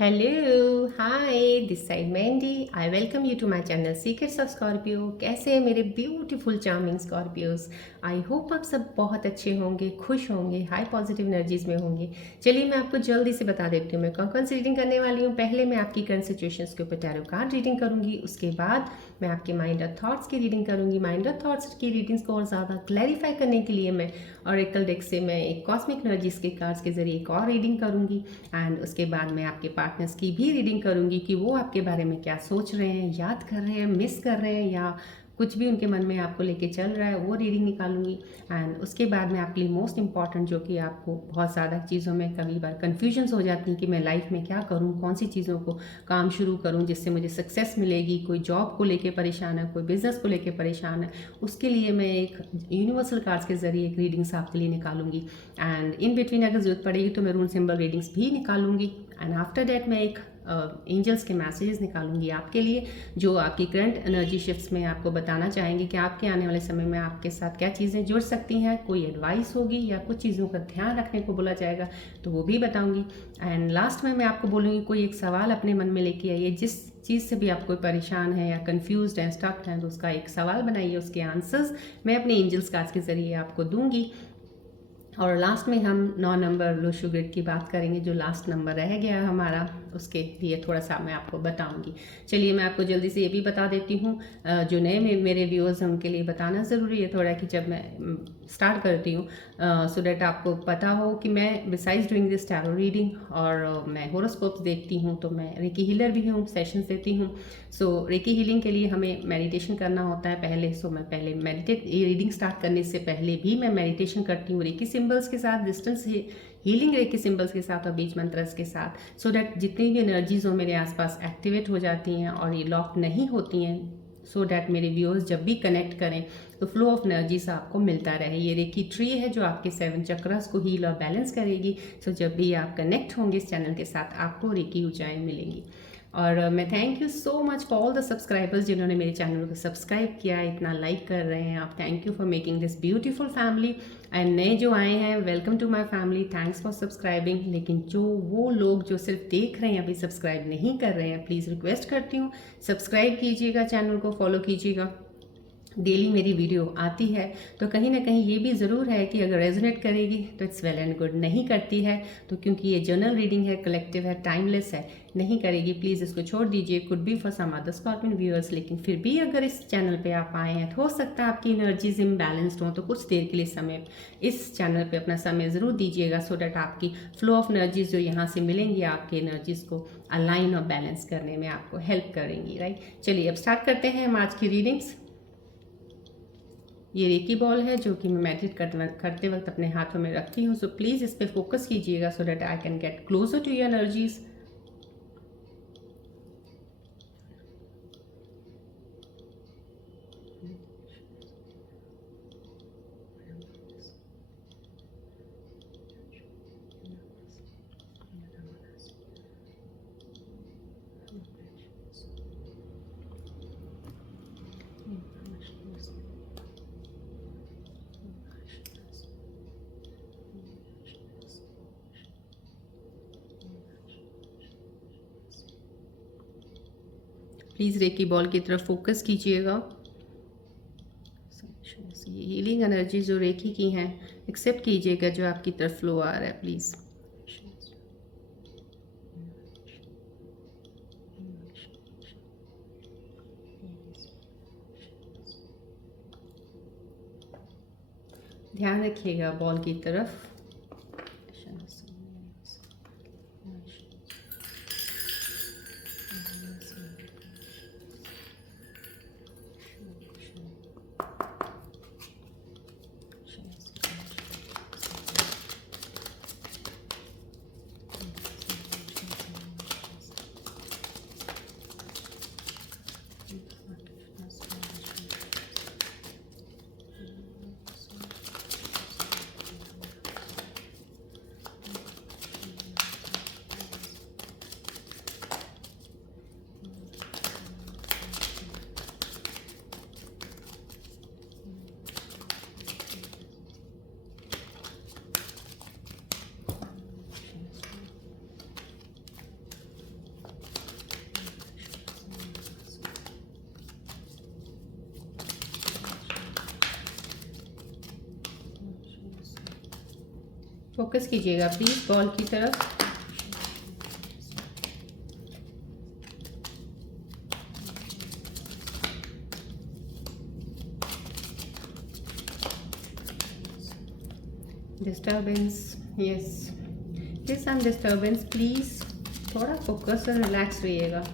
Hello hi this side Mandy I welcome you to my channel secrets of Scorpio. कैसे हैं मेरे beautiful charming Scorpios. I hope आप सब बहुत अच्छे होंगे, खुश होंगे, हाई पॉजिटिव एनर्जीज में होंगे। चलिए मैं आपको जल्दी से बता देती हूँ मैं कौन कौन सी रीडिंग करने वाली हूँ। पहले मैं आपकी करंट सिचुएशंस के ऊपर टैरो कार्ड रीडिंग करूँगी, उसके बाद मैं आपके माइंड और थॉट्स की रीडिंग करूँगी। माइंड और थॉट्स की रीडिंग्स को और ज़्यादा क्लैरिफाई करने के लिए मैं ऑरेकल डेक से मैं एक कॉस्मिक एनर्जीज के कार्ड्स के जरिए एक और रीडिंग करूँगी। एंड उसके बाद मैं आपके पार्टनर्स की भी रीडिंग करूँगी कि वो आपके बारे में क्या सोच रहे हैं, याद कर रहे हैं, मिस कर रहे हैं, या कुछ भी उनके मन में आपको लेके चल रहा है, वो रीडिंग निकालूंगी। एंड उसके बाद मैं आपके लिए मोस्ट इंपॉर्टेंट, जो कि आपको बहुत ज़्यादा चीज़ों में कभी बार कन्फ्यूजन्स हो जाती हैं कि मैं लाइफ में क्या करूँ, कौन सी चीज़ों को काम शुरू करूँ जिससे मुझे सक्सेस मिलेगी। कोई जॉब को लेके परेशान है, कोई बिजनेस को लेके परेशान है, उसके लिए मैं एक यूनिवर्सल कार्ड्स के जरिए एक रीडिंग्स आपके लिए निकालूंगी। एंड इन बिटवीन अगर जरूरत पड़ेगी तो मैं रून सिंबल रीडिंग्स भी निकालूंगी। एंड आफ्टर डैट मैं एक एंजल्स के मैसेजेस निकालूंगी आपके लिए, जो आपकी करंट एनर्जी शिफ्ट्स में आपको बताना चाहेंगे कि आपके आने वाले समय में आपके साथ क्या चीज़ें जुड़ सकती हैं। कोई एडवाइस होगी या कुछ चीज़ों का ध्यान रखने को बोला जाएगा तो वो भी बताऊंगी। एंड लास्ट में मैं आपको बोलूँगी कोई एक सवाल अपने मन में लेके आइए, जिस चीज़ से भी आप कोई परेशान है या कंफ्यूज्ड है, स्टक है, तो उसका एक सवाल बनाइए, उसके आंसर्स मैं अपने एंजल्स कार्ड्स के ज़रिए आपको दूंगी। और लास्ट में हम 9 नंबर लो शुगर की बात करेंगे, जो लास्ट नंबर रह गया हमारा, उसके लिए थोड़ा सा मैं आपको बताऊंगी। चलिए मैं आपको जल्दी से ये भी बता देती हूँ, जो नए मेरे व्यूअर्स हैं उनके लिए बताना ज़रूरी है थोड़ा, कि जब मैं स्टार्ट करती हूँ सो डैट आपको पता हो कि मैं besides doing this tarot reading और मैं होरोस्कोप्स देखती हूँ, तो मैं रेकी हीलर भी हूँ, सेशंस देती हूँ। सो रेकी हीलिंग के लिए हमें मेडिटेशन करना होता है पहले। सो मैं पहले मेडिटेट रीडिंग स्टार्ट करने से पहले भी मैं मेडिटेशन करती हूँ रेकी सिंबल्स के साथ, डिस्टेंस हीलिंग रेकी सिंबल्स के साथ और बीच मंत्रस के साथ, सो डैट जितनी भी एनर्जीज हो मेरे आसपास एक्टिवेट हो जाती हैं और ये लॉक नहीं होती हैं, सो डैट मेरे व्यूअर्स जब भी कनेक्ट करें तो फ्लो ऑफ एनर्जीज आपको मिलता रहे। ये रेकी ट्री है जो आपके 7 चक्रस को हील और बैलेंस करेगी। सो जब भी आप कनेक्ट होंगे इस चैनल के साथ आपको रेकी ऊंचाई मिलेंगी। और मैं thank you so much for all the subscribers जिन्होंने मेरे चैनल को सब्सक्राइब किया, इतना लाइक कर रहे हैं आप। Thank you for making this beautiful family. And नए जो आए हैं, welcome to my family, thanks for subscribing. लेकिन जो वो लोग जो सिर्फ देख रहे हैं, अभी सब्सक्राइब नहीं कर रहे हैं, प्लीज़ रिक्वेस्ट करती हूँ सब्सक्राइब कीजिएगा, चैनल को फॉलो कीजिएगा। डेली मेरी वीडियो आती है तो कहीं ना कहीं ये भी ज़रूर है कि अगर रेजोनेट करेगी तो इट्स वेल एंड गुड, नहीं करती है तो क्योंकि ये जर्नल रीडिंग है, कलेक्टिव है, टाइमलेस है, नहीं करेगी, प्लीज़ इसको छोड़ दीजिए। Could be for some other scorpion viewers. लेकिन फिर भी अगर इस चैनल पे आप आए हैं तो हो सकता है आपकी एनर्जीज इम्बैलेंस्ड हो, तो कुछ देर के लिए समय इस चैनल पे अपना समय ज़रूर दीजिएगा, सो डैट आपकी फ्लो ऑफ एनर्जीज जो यहाँ से मिलेंगी आपकी एनर्जीज को अलाइन और बैलेंस करने में आपको हेल्प करेंगी, राइट। चलिए अब स्टार्ट करते हैं हम आज की रीडिंग्स। ये रेकी बॉल है जो कि मैं मेडिटेट करते वक्त अपने हाथों में रखती हूँ। सो प्लीज़ इस पर फोकस कीजिएगा so that I can get closer to your energies. Please reiki ball की तरफ फोकस कीजिएगा। ये हीलिंग एनर्जी जो रेकी की हैं एक्सेप्ट कीजिएगा, जो आपकी तरफ फ्लो आ रहा है, प्लीज़। ध्यान रखिएगा बॉल की तरफ। फोकस कीजिएगा प्लीज़ बॉल की तरफ। Disturbance, yes, this some disturbance, please थोड़ा फोकस और रिलैक्स रहिएगा।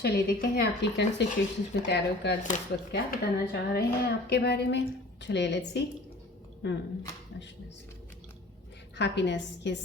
चलिए देखते हैं आपकी करंट सिचुएशन में टैरो कार्ड्स इस वक्त क्या बताना चाह रहे हैं आपके बारे में। चलिए let's see. Happiness, yes,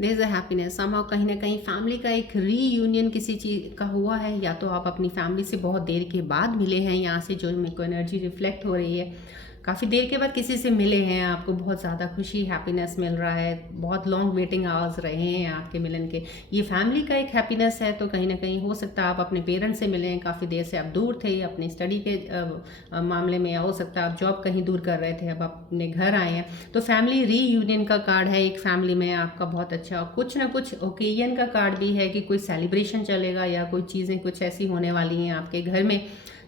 there is a happiness somehow. कहीं ना कहीं फैमिली का एक रीयूनियन किसी चीज़ का हुआ है, या तो आप अपनी फैमिली से बहुत देर के बाद मिले हैं, यहाँ से जो मेरे को एनर्जी रिफ्लेक्ट हो रही है, काफ़ी देर के बाद किसी से मिले हैं, आपको बहुत ज़्यादा खुशी हैप्पीनेस मिल रहा है, बहुत लॉन्ग वेटिंग आवर्स रहे हैं आपके मिलन के, ये फैमिली का एक हैप्पीनेस है। तो कहीं ना कहीं हो सकता है आप अपने पेरेंट्स से मिले हैं, काफ़ी देर से आप दूर थे अपनी स्टडी के मामले में, या हो सकता है आप जॉब कहीं दूर कर रहे थे, अब आप अपने घर आए हैं। तो फैमिली रीयूनियन का कार्ड है, एक फैमिली में आपका बहुत अच्छा, कुछ ना कुछ ओकेजन का कार्ड भी है कि कोई सेलिब्रेशन चलेगा या कोई चीज़ें कुछ ऐसी होने वाली हैं आपके घर में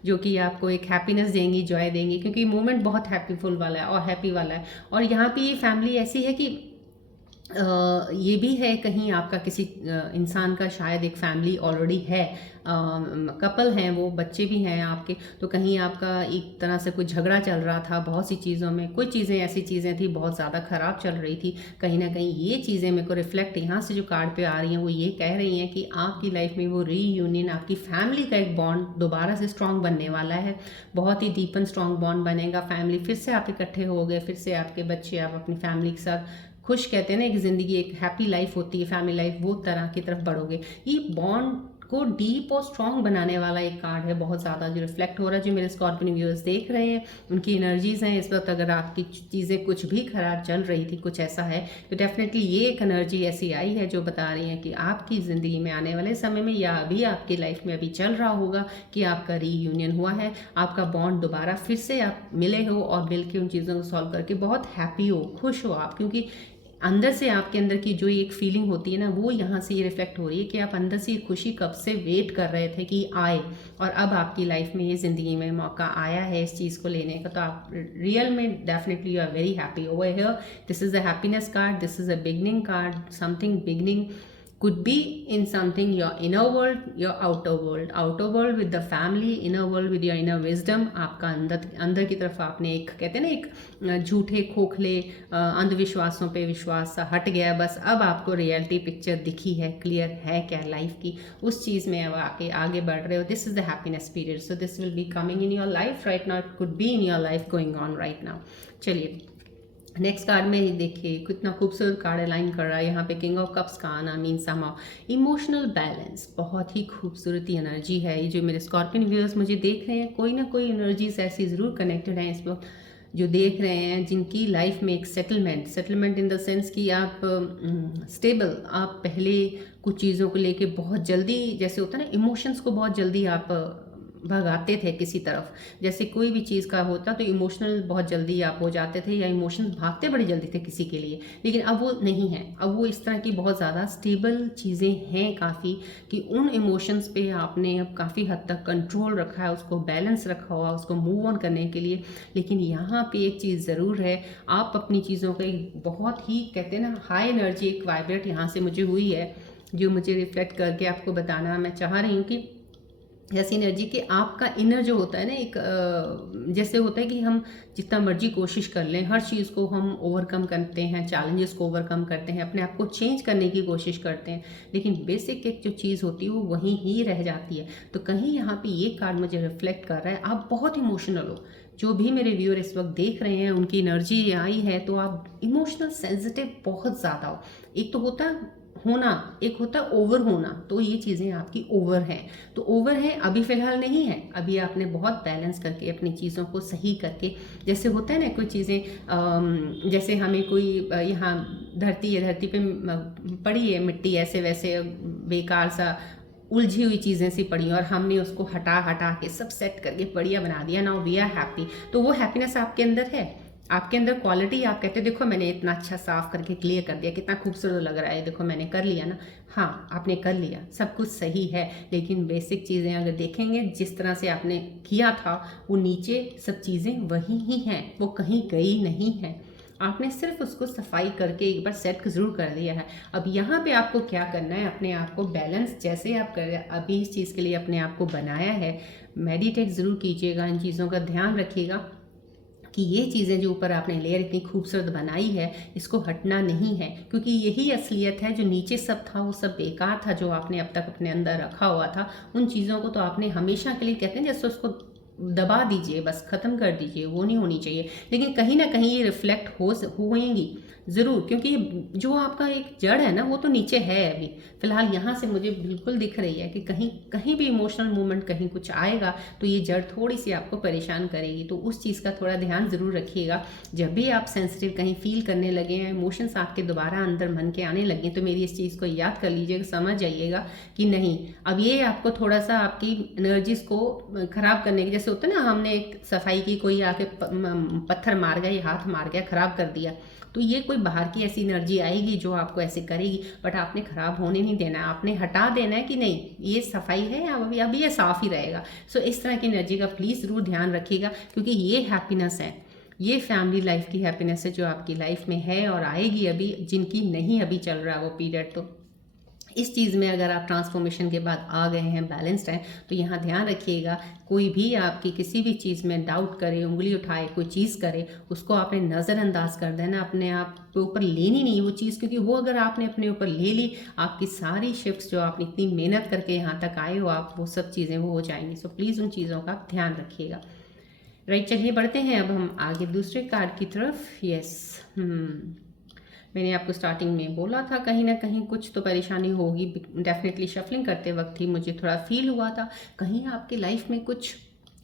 जो कि आपको एक हैप्पीनेस देंगी, जॉय देंगी, क्योंकि मोमेंट बहुत हैप्पीफुल वाला है और हैप्पी वाला है। और यहाँ पे ये फैमिली ऐसी है कि ये भी है कहीं आपका किसी इंसान का शायद एक फैमिली ऑलरेडी है, कपल हैं, वो बच्चे भी हैं आपके, तो कहीं आपका एक तरह से कोई झगड़ा चल रहा था बहुत सी चीज़ों में, कुछ चीज़ें ऐसी चीज़ें थी बहुत ज़्यादा ख़राब चल रही थी। कहीं ना कहीं ये चीज़ें मेरे को रिफ्लेक्ट यहाँ से जो कार्ड पे आ रही हैं वो ये कह रही हैं कि आपकी लाइफ में वो रीयूनियन, आपकी फैमिली का एक बॉन्ड दोबारा से स्ट्रॉन्ग बनने वाला है, बहुत ही डीप एंड स्ट्रॉन्ग बॉन्ड बनेगा। फैमिली फिर से आप इकट्ठे हो गए, फिर से आपके बच्चे, आप अपनी फैमिली के साथ खुश, कहते हैं ना कि ज़िंदगी एक हैप्पी लाइफ होती है, फैमिली लाइफ, वो तरह की तरफ बढ़ोगे। ये बॉन्ड को डीप और स्ट्रॉन्ग बनाने वाला एक कार्ड है बहुत ज़्यादा, जो रिफ्लेक्ट हो रहा है। जो मेरे स्कॉर्पियन व्यूअर्स देख रहे हैं उनकी एनर्जीज हैं इस वक्त। अगर आपकी चीज़ें कुछ भी खराब चल रही थी, कुछ ऐसा है, तो डेफिनेटली ये एक एनर्जी ऐसी आई है जो बता रही है कि आपकी ज़िंदगी में आने वाले समय में, या अभी आपकी लाइफ में अभी चल रहा होगा कि आपका रीयूनियन हुआ है, आपका बॉन्ड दोबारा फिर से आप मिले हो, और मिल के उन चीज़ों को सॉल्व करके बहुत हैप्पी हो, खुश हो आप, क्योंकि अंदर से आपके अंदर की जो एक फीलिंग होती है ना, वो यहाँ से ये रिफ्लेक्ट हो रही है कि आप अंदर से ये खुशी कब से वेट कर रहे थे कि आए, और अब आपकी लाइफ में ये ज़िंदगी में मौका आया है इस चीज़ को लेने का। तो आप रियल में definitely you are very happy over here. This is a happiness card, this is a beginning card, something beginning could be in something your inner world, your outer world with the family, inner world with your inner wisdom। आपका अंदर की तरफ आपने एक, कहते हैं ना, एक झूठे खोखले अंधविश्वासों पे विश्वास सा हट गया, बस अब आपको रियलिटी पिक्चर दिखी है, क्लियर है क्या लाइफ की, उस चीज़ में अब आगे बढ़ रहे हो। This is the happiness period, so this will be coming in your life right now, it could be in your life going on right now. चलिए नेक्स्ट कार्ड में देखिए कितना खूबसूरत कार्ड अलाइन कर रहा है यहाँ पे, किंग ऑफ कप्स का आना मीन समाउ इमोशनल बैलेंस, बहुत ही खूबसूरती एनर्जी है। ये जो मेरे स्कॉर्पियन व्यूअर्स मुझे देख रहे हैं, कोई ना कोई एनर्जीज ऐसी ज़रूर कनेक्टेड हैं इस वक्त, जो देख रहे हैं जिनकी लाइफ में एक सेटलमेंट इन द सेंस कि आप स्टेबल, आप पहले कुछ चीज़ों को लेके बहुत जल्दी, जैसे होता है ना इमोशंस को बहुत जल्दी आप भगाते थे किसी तरफ, जैसे कोई भी चीज़ का होता तो इमोशनल बहुत जल्दी आप हो जाते थे, या इमोशंस भागते बड़ी जल्दी थे किसी के लिए, लेकिन अब वो नहीं है। अब वो इस तरह की बहुत ज़्यादा स्टेबल चीज़ें हैं काफ़ी, कि उन इमोशंस पे आपने अब काफ़ी हद तक कंट्रोल रखा है, उसको बैलेंस रखा हुआ उसको मूव ऑन करने के लिए। लेकिन यहाँ पे एक चीज़ ज़रूर है, आप अपनी चीज़ों का एक बहुत ही, कहते हैं ना, हाई एनर्जी एक वाइब्रेट यहाँ से मुझे हुई है, जो मुझे रिफ्लेक्ट करके आपको बताना मैं चाह रही हूँ कि ऐसी एनर्जी कि आपका इनर जो होता है ना, एक जैसे होता है कि हम जितना मर्जी कोशिश कर लें, हर चीज़ को हम ओवरकम करते हैं, चैलेंजेस को ओवरकम करते हैं, अपने आप को चेंज करने की कोशिश करते हैं, लेकिन बेसिक एक जो चीज़ होती है वो वहीं ही रह जाती है। तो कहीं यहाँ पे ये कार्ड मुझे रिफ्लेक्ट कर रहा है, आप बहुत इमोशनल हो। जो भी मेरे व्यूअर इस वक्त देख रहे हैं, उनकी एनर्जी आई है तो आप इमोशनल सेंसिटिव बहुत ज़्यादा हो। एक तो होता है होना, एक होता है ओवर होना, तो ये चीज़ें आपकी ओवर हैं। तो ओवर है अभी फ़िलहाल नहीं है, अभी आपने बहुत बैलेंस करके अपनी चीज़ों को सही करके, जैसे होता है ना कोई चीज़ें, जैसे हमें कोई यहाँ धरती है, धरती पे पड़ी है मिट्टी ऐसे वैसे बेकार सा उलझी हुई चीज़ें सी पड़ी और हमने उसको हटा हटा के सब सेट करके बढ़िया बना दिया, नाउ वी आर हैप्पी। तो वो हैप्पीनेस आपके अंदर है, आपके अंदर क्वालिटी। आप कहते देखो मैंने इतना अच्छा साफ करके क्लियर कर दिया, कितना खूबसूरत लग रहा है, देखो मैंने कर लिया ना। हाँ, आपने कर लिया, सब कुछ सही है, लेकिन बेसिक चीज़ें अगर देखेंगे जिस तरह से आपने किया था, वो नीचे सब चीज़ें वही ही हैं, वो कहीं गई नहीं है। आपने सिर्फ उसको सफाई करके एक बार सेट ज़रूर कर दिया है। अब यहाँ पे आपको क्या करना है, अपने आप को बैलेंस जैसे आप कर अभी इस चीज़ के लिए अपने आप को बनाया है, मेडिटेट ज़रूर कीजिएगा, इन चीज़ों का ध्यान रखिएगा कि ये चीज़ें जो ऊपर आपने लेयर इतनी खूबसूरत बनाई है, इसको हटना नहीं है, क्योंकि यही असलियत है। जो नीचे सब था वो सब बेकार था, जो आपने अब तक अपने अंदर रखा हुआ था, उन चीज़ों को तो आपने हमेशा के लिए, कहते हैं जैसे उसको दबा दीजिए, बस ख़त्म कर दीजिए, वो नहीं होनी चाहिए। लेकिन कहीं ना कहीं ये रिफ्लेक्ट होएंगी ज़रूर, क्योंकि जो आपका एक जड़ है ना, वो तो नीचे है अभी फ़िलहाल। यहाँ से मुझे बिल्कुल दिख रही है कि कहीं कहीं भी इमोशनल मूवमेंट कहीं कुछ आएगा तो ये जड़ थोड़ी सी आपको परेशान करेगी, तो उस चीज़ का थोड़ा ध्यान ज़रूर रखिएगा। जब भी आप सेंसिटिव कहीं फील करने लगे हैं, इमोशंस आपके दोबारा अंदर मन के आने लगे, तो मेरी इस चीज़ को याद कर लीजिएगा, समझ जाइएगा कि नहीं, अब ये आपको थोड़ा सा आपकी एनर्जीज को ख़राब करने की, जैसे होता है ना, हमने एक सफाई की, कोई आके पत्थर मार गया या हाथ मार गया, ख़राब कर दिया, तो ये कोई बाहर की ऐसी एनर्जी आएगी जो आपको ऐसे करेगी, बट आपने ख़राब होने नहीं देना है, आपने हटा देना है कि नहीं ये सफाई है, अब ये साफ़ ही रहेगा। सो इस तरह की एनर्जी का प्लीज़ ज़रूर ध्यान रखिएगा, क्योंकि ये हैप्पीनेस है, ये फैमिली लाइफ की हैप्पीनेस है जो आपकी लाइफ में है और आएगी अभी, जिनकी नहीं अभी चल रहा वो पीरियड। तो इस चीज़ में अगर आप ट्रांसफॉर्मेशन के बाद आ गए हैं, बैलेंस्ड हैं, तो यहाँ ध्यान रखिएगा, कोई भी आपकी किसी भी चीज़ में डाउट करे, उंगली उठाए, कोई चीज़ करे, उसको आपने नज़रअंदाज कर देना, अपने आप के ऊपर लेनी नहीं वो चीज़, क्योंकि वो अगर आपने अपने ऊपर ले ली, आपकी सारी शिफ्ट्स जो आपने इतनी मेहनत करके यहाँ तक आए हो आप, वो सब चीज़ें वो हो जाएंगी। सो प्लीज़ उन चीज़ों का ध्यान रखिएगा। राइट, चलिए बढ़ते हैं अब हम आगे दूसरे कार्ड की तरफ। यस, मैंने आपको स्टार्टिंग में बोला था कहीं ना कहीं कुछ तो परेशानी होगी, डेफिनेटली शफलिंग करते वक्त ही मुझे थोड़ा फील हुआ था, कहीं आपकी लाइफ में कुछ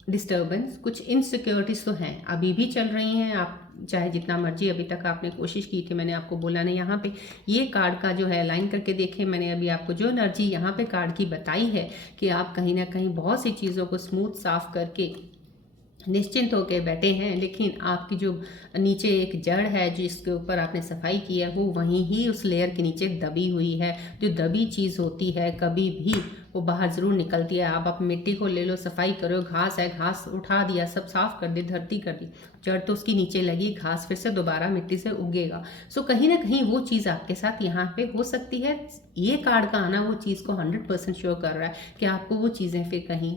डिस्टर्बेंस, कुछ इनसिक्योरिटीज़ तो हैं, अभी भी चल रही हैं। आप चाहे जितना मर्जी अभी तक आपने कोशिश की थी, मैंने आपको बोला नहीं, यहाँ पे ये कार्ड का जो है लाइन करके देखें, मैंने अभी आपको जो एनर्जी यहाँ पे कार्ड की बताई है कि आप कहीं ना कहीं बहुत सी चीज़ों को स्मूथ साफ करके निश्चिंत होकर बैठे हैं, लेकिन आपकी जो नीचे एक जड़ है जिसके ऊपर आपने सफाई की है, वो वहीं ही उस लेयर के नीचे दबी हुई है। जो दबी चीज़ होती है कभी भी वो बाहर ज़रूर निकलती है। आप मिट्टी को ले लो, सफाई करो, घास है, घास उठा दिया, सब साफ कर दी, धरती कर दी, जड़ तो उसकी नीचे लगी, घास फिर से दोबारा मिट्टी से उगेगा। सो कहीं ना कहीं वो चीज़ आपके साथ यहाँ पे हो सकती है। ये कार्ड का आना वो चीज़ को 100% शो कर रहा है कि आपको वो चीज़ें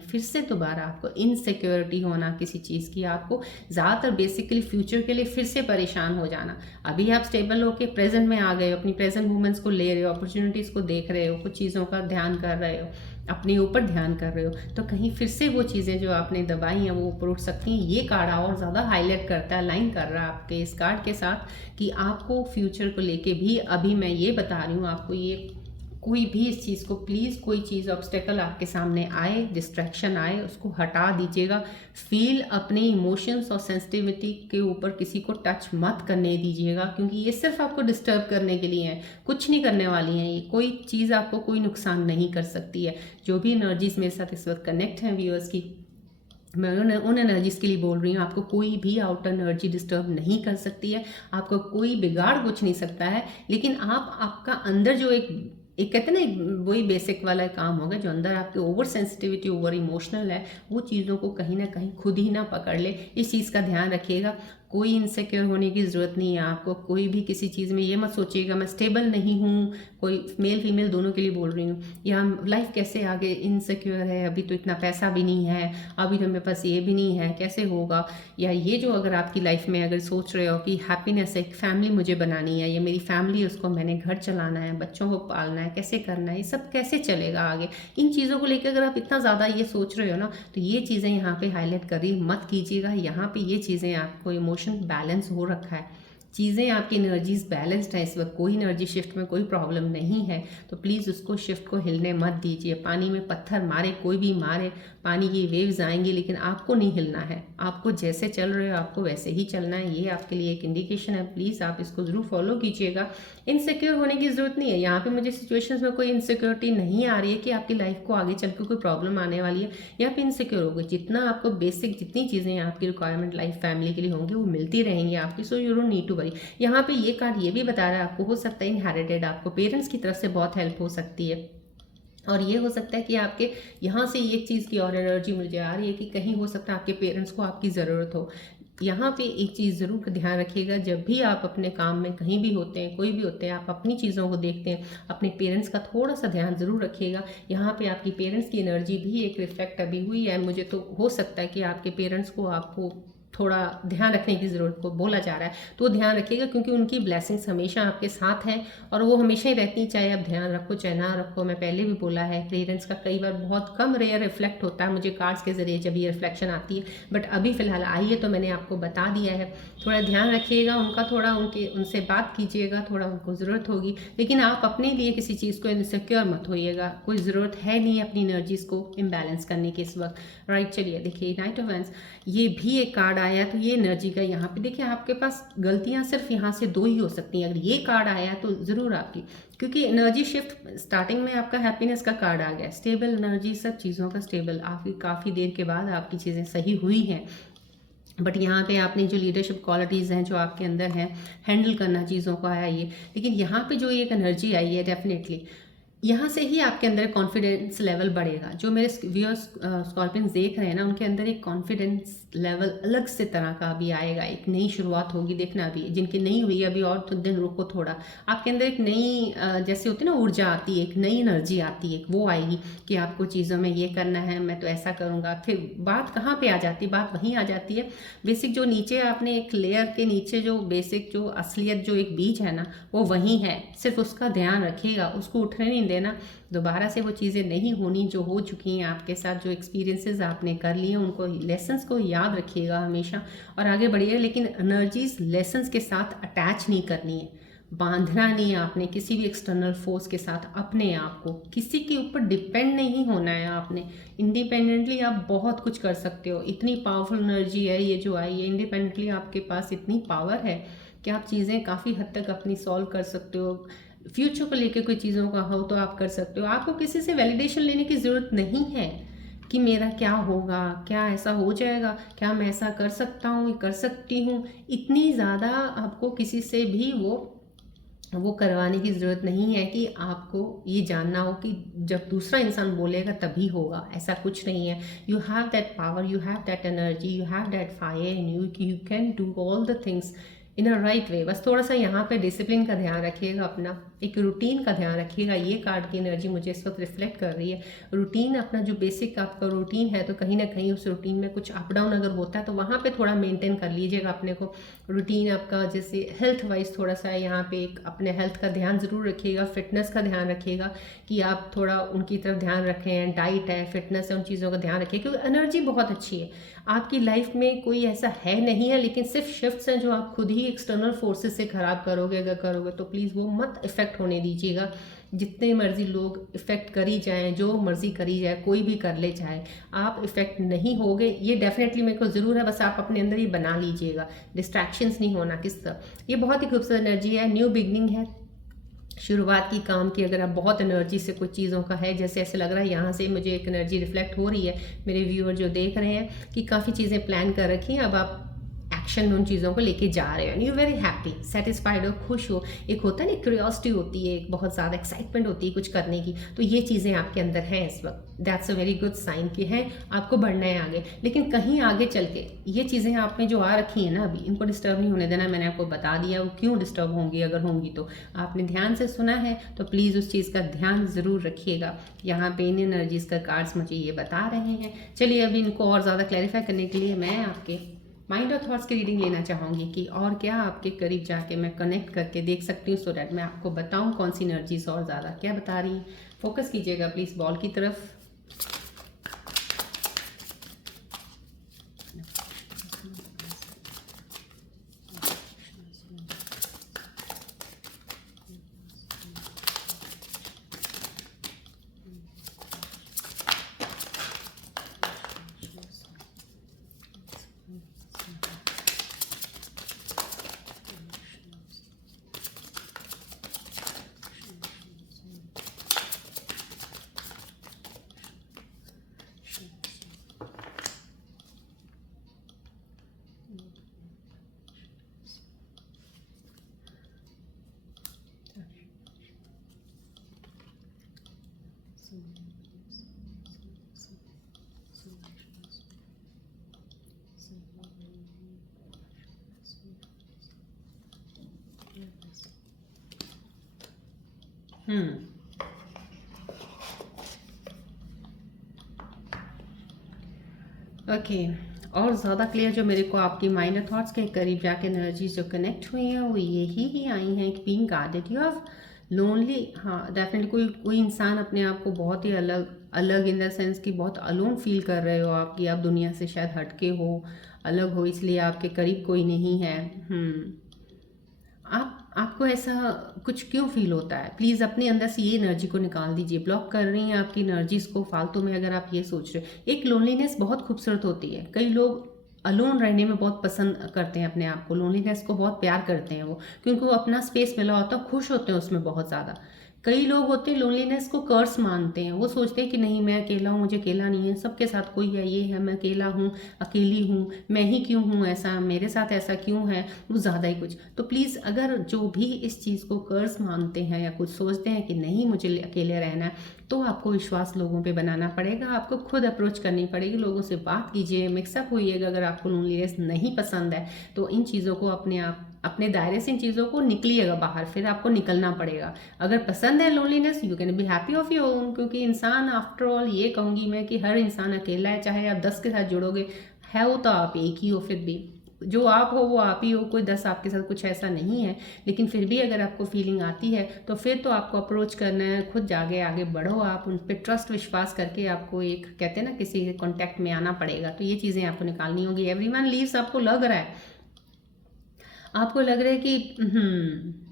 फिर से दोबारा आपको इनसिक्योरिटी होना किसी चीज़ की, आपको ज़्यादातर बेसिकली फ्यूचर के लिए फिर से परेशान हो जाना। अभी आप स्टेबल होके प्रेजेंट में आ गए हो, अपनी प्रेजेंट मूवमेंट्स को ले रहे हो, अपॉर्चुनिटीज़ को देख रहे हो, कुछ चीज़ों का ध्यान कर रहे हो, अपने ऊपर ध्यान कर रहे हो, तो कहीं फिर से वो चीज़ें जो आपने दबाई हैं वो ऊपर उठ सकती हैं। ये कार्ड और ज़्यादा हाईलाइट करता है, लाइन कर रहा है आपके इस कार्ड के साथ कि आपको फ्यूचर को लेके भी, अभी मैं ये बता रही हूँ आपको, ये कोई भी इस चीज़ को प्लीज़, कोई चीज़ ऑब्स्टेकल आपके सामने आए, डिस्ट्रैक्शन आए, उसको हटा दीजिएगा। फील अपने इमोशंस और सेंसिटिविटी के ऊपर किसी को टच मत करने दीजिएगा, क्योंकि ये सिर्फ आपको डिस्टर्ब करने के लिए हैं, कुछ नहीं करने वाली हैं। ये कोई चीज़ आपको कोई नुकसान नहीं कर सकती है। जो भी एनर्जीज मेरे साथ इस वक्त कनेक्ट हैं व्यूअर्स की, मैं उन एनर्जीज़ के लिए बोल रही हूँ, आपको कोई भी आउटर एनर्जी डिस्टर्ब नहीं कर सकती है, आपको कोई बिगाड़ कुछ नहीं सकता है। लेकिन आपका अंदर जो एक कहते हैं ना, वही बेसिक वाला काम होगा, जो अंदर आपके ओवर सेंसिटिविटी, ओवर इमोशनल है, वो चीज़ों को कहीं ना कहीं खुद ही ना पकड़ ले, इस चीज़ का ध्यान रखिएगा। कोई इनसिक्योर होने की ज़रूरत नहीं है आपको। कोई भी किसी चीज़ में ये मत सोचिएगा मैं स्टेबल नहीं हूँ, कोई मेल फीमेल दोनों के लिए बोल रही हूँ, या लाइफ कैसे आगे इनसिक्योर है, अभी तो इतना पैसा भी नहीं है, अभी तो मेरे पास ये भी नहीं है, कैसे होगा। या ये जो अगर आपकी लाइफ में अगर सोच रहे हो कि हैप्पीनेस एक फैमिली मुझे बनानी है, ये मेरी फैमिली, उसको मैंने घर चलाना है, बच्चों को पालना है, कैसे करना है, ये सब कैसे चलेगा आगे, इन चीज़ों को लेकर अगर आप इतना ज़्यादा ये सोच रहे हो ना, तो ये चीज़ें यहाँ पे हाईलाइट कर रही मत कीजिएगा। यहाँ पे ये चीज़ें आपको इमोशन बैलेंस हो रखा है, चीज़ें आपकी एनर्जीज बैलेंस्ड है, इस वक्त कोई एनर्जी शिफ्ट में कोई प्रॉब्लम नहीं है। तो प्लीज़ उसको शिफ्ट को हिलने मत दीजिए। पानी में पत्थर मारे कोई भी मारे, पानी की वेव्स आएंगी, लेकिन आपको नहीं हिलना है। आपको जैसे चल रहे हो आपको वैसे ही चलना है। ये आपके लिए एक इंडिकेशन है, प्लीज़ आप इसको ज़रूर फॉलो कीजिएगा। इनसिक्योर होने की ज़रूरत नहीं है। यहाँ पे मुझे सिचुएशंस में कोई इनसिक्योरिटी नहीं आ रही है कि आपकी लाइफ को आगे चल के कोई प्रॉब्लम आने वाली है, यहाँ पे इनसिक्योर होगा। जितना आपको बेसिक जितनी चीज़ें आपकी रिक्वायरमेंट लाइफ फैमिली के लिए होंगी वो मिलती रहेंगी आपकी। So you don't need to worry. यहाँ पे ये कार्ड ये भी बता रहा है आपको, हो सकता है इनहेरिटेड आपको पेरेंट्स की तरफ से बहुत हेल्प हो सकती है, और ये हो सकता है कि आपके यहाँ से एक चीज़ की और एनर्जी मुझे आ रही है कि कहीं हो सकता है आपके पेरेंट्स को आपकी ज़रूरत हो। यहाँ पे एक चीज़ ज़रूर ध्यान रखिएगा, जब भी आप अपने काम में कहीं भी होते हैं, कोई भी होते हैं, आप अपनी चीज़ों को देखते हैं, अपने पेरेंट्स का थोड़ा सा ध्यान ज़रूर रखिएगा। यहाँ पे आपकी पेरेंट्स की एनर्जी भी एक रिफ्लेक्ट अभी हुई है, मुझे तो हो सकता है कि आपके पेरेंट्स को आपको थोड़ा ध्यान रखने की ज़रूरत को बोला जा रहा है, तो ध्यान रखिएगा, क्योंकि उनकी ब्लेसिंग्स हमेशा आपके साथ हैं और वो हमेशा ही रहती हैं, चाहे आप ध्यान रखो चाहे ना रखो। मैं पहले भी बोला है, पेरेंट्स का कई बार बहुत कम रेयर रिफ्लेक्ट होता है मुझे कार्ड्स के ज़रिए जब ये रिफ्लेक्शन आती है, बट अभी फ़िलहाल आई है तो मैंने आपको बता दिया है। थोड़ा ध्यान रखिएगा उनका, थोड़ा उनसे बात कीजिएगा, थोड़ा उनको ज़रूरत होगी, लेकिन आप अपने लिए किसी चीज़ को इनसिक्योर मत होइएगा। कोई ज़रूरत है नहीं अपनी एनर्जीज़ को इम्बैलेंस करने की इस वक्त। राइट, चलिए देखिए नाइट ऑफ वैंड्स, ये भी एक कार्ड आया, तो ये एनर्जी का यहाँ पे देखिए आपके पास गलतियाँ सिर्फ यहाँ से दो ही हो सकती हैं। अगर ये कार्ड आया तो ज़रूर आपकी, क्योंकि एनर्जी शिफ्ट स्टार्टिंग में आपका हैप्पीनेस का कार्ड आ गया, स्टेबल एनर्जी, सब चीज़ों का स्टेबल, आपकी काफ़ी देर के बाद आपकी चीज़ें सही हुई हैं। बट यहाँ पे आपने जो लीडरशिप क्वालिटीज़ हैं जो आपके अंदर हैं, हैंडल करना चीज़ों को आया ये, लेकिन यहाँ पे जो एक एनर्जी आई है डेफिनेटली यहाँ से ही आपके अंदर कॉन्फिडेंस लेवल बढ़ेगा। जो मेरे व्यूअर्स स्कॉर्पियंस देख रहे हैं ना, उनके अंदर एक कॉन्फिडेंस लेवल अलग से तरह का अभी आएगा, एक नई शुरुआत होगी। देखना अभी जिनकी नहीं हुई अभी और तो दिन रुको थोड़ा, आपके अंदर एक नई जैसे होती है ना ऊर्जा आती है, एक नई एनर्जी आती है, वो आएगी कि आपको चीज़ों में ये करना है, मैं तो ऐसा करूँगा। फिर बात कहाँ पर आ जाती है, बात वहीं आ जाती है बेसिक जो नीचे आपने एक लेयर के नीचे जो बेसिक जो असलियत जो एक बीज है ना, वो वहीं है। सिर्फ उसका ध्यान रखिएगा, उसको उठने नहीं देना। दोबारा से वो चीज़ें नहीं होनी जो हो चुकी हैं आपके साथ, जो एक्सपीरियंसेस आपने कर लिए उनको, लेसन्स को याद रखिएगा हमेशा और आगे बढ़िएगा। लेकिन एनर्जीज लेसन्स के साथ अटैच नहीं करनी है, बांधना नहीं है आपने किसी भी एक्सटर्नल फोर्स के साथ। अपने आप को किसी के ऊपर डिपेंड नहीं होना है आपने। इंडिपेंडेंटली आप बहुत कुछ कर सकते हो। इतनी पावरफुल एनर्जी है ये जो आई है, इंडिपेंडेंटली आपके पास इतनी पावर है कि आप चीज़ें काफ़ी हद तक अपनी सॉल्व कर सकते हो। फ्यूचर को लेकर कोई चीज़ों का हो तो आप कर सकते हो। आपको किसी से वैलिडेशन लेने की ज़रूरत नहीं है कि मेरा क्या होगा, क्या ऐसा हो जाएगा, क्या मैं ऐसा कर सकता हूँ, कर सकती हूँ। इतनी ज़्यादा आपको किसी से भी वो करवाने की ज़रूरत नहीं है कि आपको ये जानना हो कि जब दूसरा इंसान बोलेगा तभी होगा, ऐसा कुछ नहीं है। You have that power, you have that energy, you have that fire in you can do all the things in a right way. बस थोड़ा सा यहाँ पे डिसिप्लिन का ध्यान रखिएगा, अपना एक रूटीन का ध्यान रखिएगा। ये कार्ड की एनर्जी मुझे इस वक्त रिफ्लेक्ट कर रही है। रूटीन अपना जो बेसिक आपका रूटीन है, तो कहीं ना कहीं उस रूटीन में कुछ अप डाउन अगर होता है तो वहाँ पे थोड़ा मेंटेन कर लीजिएगा अपने को। रूटीन आपका जैसे हेल्थ वाइज थोड़ा सा यहाँ पे एक अपने हेल्थ का ध्यान ज़रूर रखिएगा, फिटनेस का ध्यान रखिएगा कि आप थोड़ा उनकी तरफ ध्यान रखें। डाइट है, फिटनेस है, उन चीज़ों का ध्यान रखिए, क्योंकि एनर्जी बहुत अच्छी है आपकी लाइफ में। कोई ऐसा है नहीं है, लेकिन सिर्फ शिफ्ट्स हैं जो आप खुद ही एक्सटर्नल फोर्सेस से ख़राब करोगे। अगर करोगे तो प्लीज़ वो मत इफेक्ट होने दीजिएगा। जितने मर्जी लोग इफ़ेक्ट करी जाएं, जो मर्जी करी जाए, कोई भी कर ले जाए, आप इफ़ेक्ट नहीं होगे, ये डेफिनेटली मेरे को ज़रूर है। बस आप अपने अंदर ही बना लीजिएगा, डिस्ट्रैक्शंस नहीं होना किस तरह। ये बहुत ही खूबसूरत एनर्जी है, न्यू बिगनिंग है, शुरुआत की काम की। अगर आप बहुत एनर्जी से कुछ चीज़ों का है, जैसे ऐसे लग रहा है यहाँ से मुझे एक एनर्जी रिफ्लेक्ट हो रही है, मेरे व्यूअर जो देख रहे हैं कि काफ़ी चीज़ें प्लान कर रखी हैं, अब आप एक्शन में उन चीज़ों को लेके जा रहे हो and you very happy, satisfied हो, खुश हो। एक होता है ना क्यूरियोसिटी होती है, एक बहुत ज़्यादा एक्साइटमेंट होती है कुछ करने की, तो ये चीज़ें आपके अंदर हैं इस वक्त। That's a very good sign कि है आपको बढ़ना है आगे। लेकिन कहीं आगे चल के ये चीज़ें आप में जो आ रखी हैं ना, अभी इनको डिस्टर्ब नहीं होने देना। मैंने आपको बता दिया वो क्यों डिस्टर्ब होंगी, अगर होंगी तो आपने ध्यान से सुना है तो प्लीज़ उस चीज़ का ध्यान ज़रूर रखिएगा। यहाँ पे इन एनर्जीज़ का कार्ड्स मुझे ये बता रहे हैं। चलिए अभी इनको और ज़्यादा क्लैरिफाई करने के लिए मैं आपके माइंड और थॉट्स की रीडिंग लेना चाहूँगी कि और क्या आपके करीब जाके मैं कनेक्ट करके देख सकती हूँ, सो डैट मैं आपको बताऊँ कौन सी एनर्जीज और ज़्यादा क्या बता रही हैं। फोकस कीजिएगा प्लीज़ बॉल की तरफ। ओके, और ज़्यादा क्लियर जो मेरे को आपकी माइंड और थॉट्स के करीब जाके एनर्जीज जो कनेक्ट हुई हैं वो यही ही आई हैं कि being guarded you have lonely. हाँ डेफिनेटली कोई कोई इंसान अपने आप को बहुत ही अलग अलग इन द सेंस कि बहुत अलोन फील कर रहे हो आप, कि आप दुनिया से शायद हटके हो, अलग हो, इसलिए आपके करीब कोई नहीं है। आपको ऐसा कुछ क्यों फील होता है? प्लीज़ अपने अंदर से ये एनर्जी को निकाल दीजिए। ब्लॉक कर रही हैं आपकी एनर्जीज को फालतू में अगर आप ये सोच रहे हो। एक लोनलीनेस बहुत खूबसूरत होती है, कई लोग अलोन रहने में बहुत पसंद करते हैं अपने आप को, लोनलीनेस को बहुत प्यार करते हैं वो, क्योंकि वो अपना स्पेस मिला होता है, खुश होते हैं उसमें बहुत ज़्यादा। कई लोग होते हैं लोनलीनेस को कर्स मानते हैं, वो सोचते हैं कि नहीं मैं अकेला हूँ, मुझे अकेला नहीं है, सबके साथ कोई है, ये है, मैं अकेला हूँ, अकेली हूँ, मैं ही क्यों हूँ ऐसा, मेरे साथ ऐसा क्यों है, वो ज़्यादा ही कुछ। तो प्लीज़ अगर जो भी इस चीज़ को कर्स मानते हैं या कुछ सोचते हैं कि नहीं मुझे अकेले रहना है, तो आपको विश्वास लोगों पे बनाना पड़ेगा, आपको खुद अप्रोच करनी पड़ेगी, लोगों से बात कीजिए, मिक्सअप होइएगा। अगर आपको लोनलीनेस नहीं पसंद है तो इन चीज़ों को अपने दायरे से इन चीज़ों को निकलिएगा बाहर, फिर आपको निकलना पड़ेगा। अगर पसंद है loneliness, you can be happy of your own, क्योंकि इंसान आफ्टर ऑल ये कहूँगी मैं कि हर इंसान अकेला है, चाहे आप 10 के साथ जुड़ोगे है वो तो आप एक ही हो, फिर भी जो आप हो वो आप ही हो, कोई 10 आपके साथ कुछ ऐसा नहीं है। लेकिन फिर भी अगर आपको फीलिंग आती है तो फिर तो आपको अप्रोच करना है, खुद जाके आगे बढ़ो, आप उन पर ट्रस्ट विश्वास करके आपको एक कहते हैं ना किसी कॉन्टैक्ट में आना पड़ेगा। तो ये चीज़ें आपको निकालनी होगी। एवरीवन लीव्स, आपको लग रहा है, आपको लग रहा है कि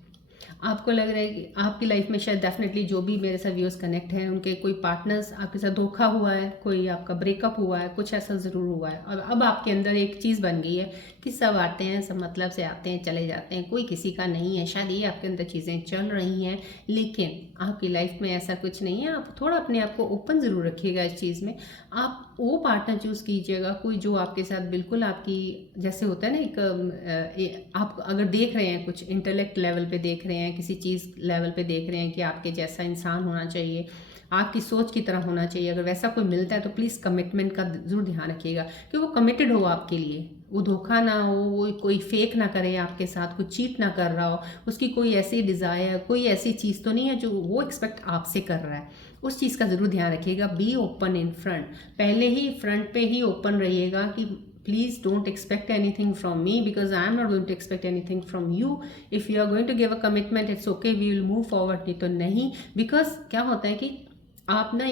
आपको लग रहा है कि आपकी लाइफ में शायद डेफिनेटली जो भी मेरे साथ व्यूअर्स कनेक्ट हैं उनके कोई पार्टनर्स आपके साथ धोखा हुआ है, कोई आपका ब्रेकअप हुआ है, कुछ ऐसा ज़रूर हुआ है। और अब आपके अंदर एक चीज़ बन गई है कि सब आते हैं, सब मतलब से आते हैं चले जाते हैं, कोई किसी का नहीं है। शायद ये आपके अंदर चीज़ें चल रही हैं, लेकिन आपकी लाइफ में ऐसा कुछ नहीं है। आप थोड़ा अपने आप को ओपन ज़रूर रखिएगा इस चीज़ में। आप वो पार्टनर चूज़ कीजिएगा कोई जो आपके साथ बिल्कुल आपकी जैसे होता है ना आप अगर देख रहे हैं कुछ इंटेलेक्ट लेवल पे देख रहे हैं, किसी चीज़ लेवल पे देख रहे हैं कि आपके जैसा इंसान होना चाहिए, आपकी सोच की तरह होना चाहिए, अगर वैसा कोई मिलता है तो प्लीज़ कमिटमेंट का ज़रूर ध्यान रखिएगा कि वो कमिटेड हो आपके लिए, वो धोखा ना हो, वो कोई फेक ना करे आपके साथ, कोई चीट ना कर रहा हो, उसकी कोई ऐसी डिज़ायर, कोई ऐसी चीज़ तो नहीं है जो वो एक्सपेक्ट आपसे कर रहा है। उस चीज़ का ज़रूर ध्यान रखिएगा। बी ओपन इन फ्रंट, पहले ही फ्रंट पे ही ओपन रहिएगा कि please don't expect anything from me because I am not going to expect anything from you. If you are going to give a commitment, it's okay, we will move forward, नहीं तो नहीं। because क्या होता है कि आप ना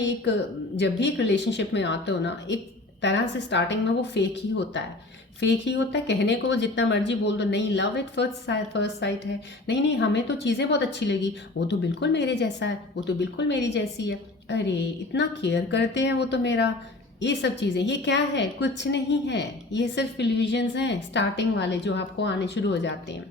जब भी एक रिलेशनशिप में आते हो ना, एक तरह से स्टार्टिंग में वो फेक ही होता है, फेक ही होता है। कहने को वो जितना मर्जी बोल दो, नहीं लव एट फर्स्ट साइट है, नहीं नहीं हमें तो चीज़ें बहुत अच्छी लगी, वो तो बिल्कुल मेरे जैसा है, वो तो बिल्कुल मेरी जैसी है, अरे इतना केयर करते हैं वो तो मेरा, ये सब चीज़ें, ये क्या है, कुछ नहीं है, ये सिर्फ इल्यूजन्स हैं स्टार्टिंग वाले जो आपको आने शुरू हो जाते हैं।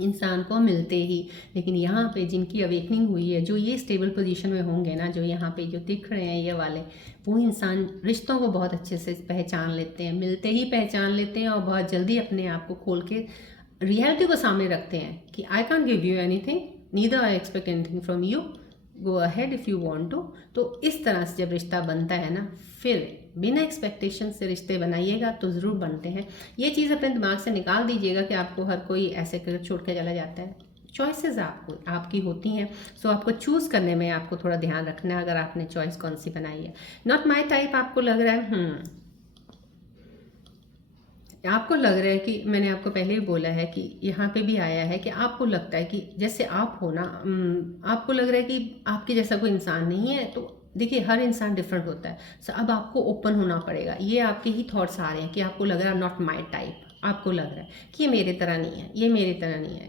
इंसान को मिलते ही। लेकिन यहाँ पे जिनकी अवेकनिंग हुई है, जो ये स्टेबल पोजीशन में होंगे ना, जो यहाँ पे जो दिख रहे हैं ये वाले, वो इंसान रिश्तों को बहुत अच्छे से पहचान लेते हैं, मिलते ही पहचान लेते हैं और बहुत जल्दी अपने आप को खोल के रियलिटी को सामने रखते हैं कि I can't give you anything, neither I expect anything from you, go ahead if you want to. तो इस तरह से जब रिश्ता बनता है ना, फिर बिना एक्सपेक्टेशन से रिश्ते बनाइएगा तो ज़रूर बनते हैं। ये चीज़ अपने दिमाग से निकाल दीजिएगा कि आपको हर कोई ऐसे कर छोड़ के चला जाता है। चॉइसेस आपकी होती हैं, सो आपको चूज़ करने में आपको थोड़ा ध्यान रखना है, अगर आपने चॉइस कौन सी बनाई है। नॉट माई टाइप आपको लग रहा है, आपको लग रहा है कि मैंने आपको पहले ही बोला है कि यहाँ पे भी आया है कि आपको लगता है कि जैसे आप हो ना, आपको लग रहा है कि आपके जैसा कोई इंसान नहीं है। तो देखिए, हर इंसान डिफरेंट होता है। सो अब आपको ओपन होना पड़ेगा। ये आपके ही थॉट्स आ रहे हैं कि आपको लग रहा है नॉट माई टाइप, आपको लग रहा है कि ये मेरे तरह नहीं है, ये मेरे तरह नहीं है,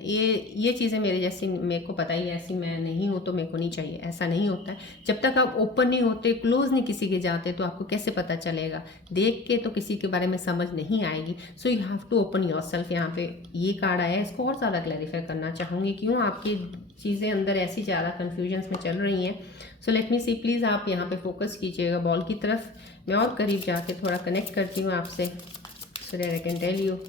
ये चीज़ें मेरे जैसी, मेरे को पता ही है ऐसी मैं नहीं हूँ तो मेरे को नहीं चाहिए। ऐसा नहीं होता है। जब तक आप ओपन नहीं होते, क्लोज नहीं किसी के जाते, तो आपको कैसे पता चलेगा? देख के तो किसी के बारे में समझ नहीं आएगी। So you have to open yourself. यहाँ पे ये कार्ड आया है, इसको और ज़्यादा क्लैरिफाई करना चाहूँगी, क्यों आपकी चीज़ें अंदर ऐसी ज़्यादा कन्फ्यूजन्स में चल रही हैं। So let me C, please आप यहाँ पे फोकस कीजिएगा बॉल की तरफ। मैं और करीब जाके थोड़ा कनेक्ट करती हूँ आपसे, so that I can tell you.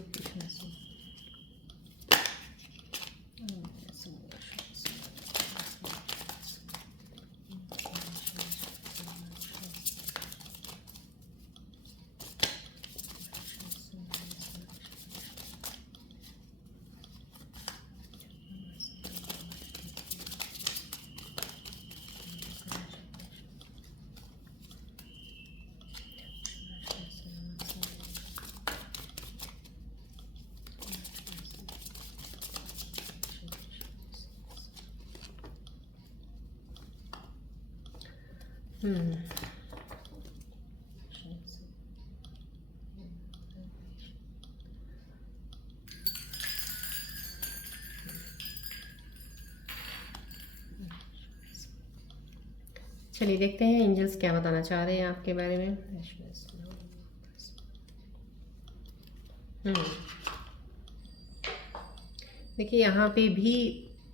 चलिए देखते हैं एंजल्स क्या बताना चाह रहे हैं आपके बारे में। देखिए यहाँ पे भी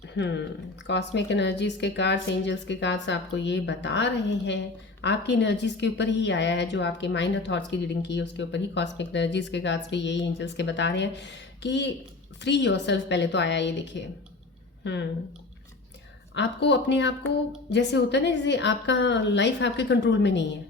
कॉस्मिक एनर्जीज के कार्ड्स, एंजल्स के कार्ड्स आपको ये बता रहे हैं, आपकी एनर्जीज के ऊपर ही आया है। जो आपके माइंड और थॉट्स की रीडिंग की है उसके ऊपर ही कॉस्मिक एनर्जीज के कार्ड्स भी यही एंजल्स के बता रहे हैं कि फ्री योरसेल्फ। पहले तो आया ये देखिए, आपको अपने आप को, जैसे होता है ना, जैसे आपका लाइफ आपके कंट्रोल में नहीं है,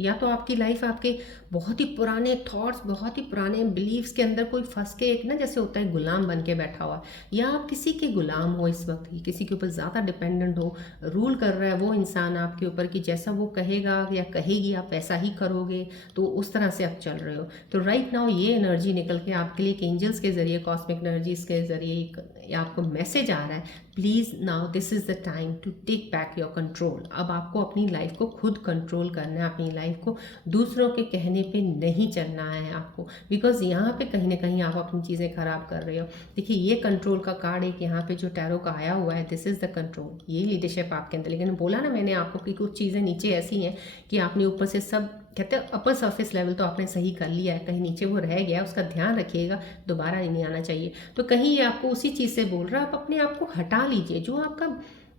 या तो आपकी लाइफ आपके बहुत ही पुराने थॉट्स, बहुत ही पुराने बिलीव्स के अंदर कोई फंस के, एक ना जैसे होता है गुलाम बन के बैठा हुआ, या आप किसी के गुलाम हो इस वक्त, किसी के ऊपर ज़्यादा डिपेंडेंट हो, रूल कर रहा है वो इंसान आपके ऊपर कि जैसा वो कहेगा या कहेगी आप वैसा ही करोगे, तो उस तरह से आप चल रहे हो। तो राइट नाउ ये एनर्जी निकल के आपके लिए एंजल्स के ज़रिए, कॉस्मिक एनर्जीज के ज़रिए आपको मैसेज आ रहा है, please now this is the time to take back your control. अब आपको अपनी लाइफ को खुद कंट्रोल करना है, अपनी लाइफ को दूसरों के कहने पे नहीं चलना है आपको, बिकॉज यहाँ पे कहीं ना कहीं आप अपनी चीज़ें खराब कर रहे हो। देखिए ये कंट्रोल का कार्ड एक यहाँ पे जो टैरो का आया हुआ है, दिस इज़ द कंट्रोल, ये लीडरशिप आपके अंदर। लेकिन बोला ना मैंने आपको कि कुछ चीज़ें नीचे ऐसी हैं कि आपने ऊपर से सब कहते हैं अपर सरफेस लेवल तो आपने सही कर लिया है, कहीं नीचे वो रह गया, उसका ध्यान रखिएगा, दोबारा नहीं आना चाहिए। तो कहीं ये आपको उसी चीज़ से बोल रहा है, आप अपने आप को हटा लीजिए। जो आपका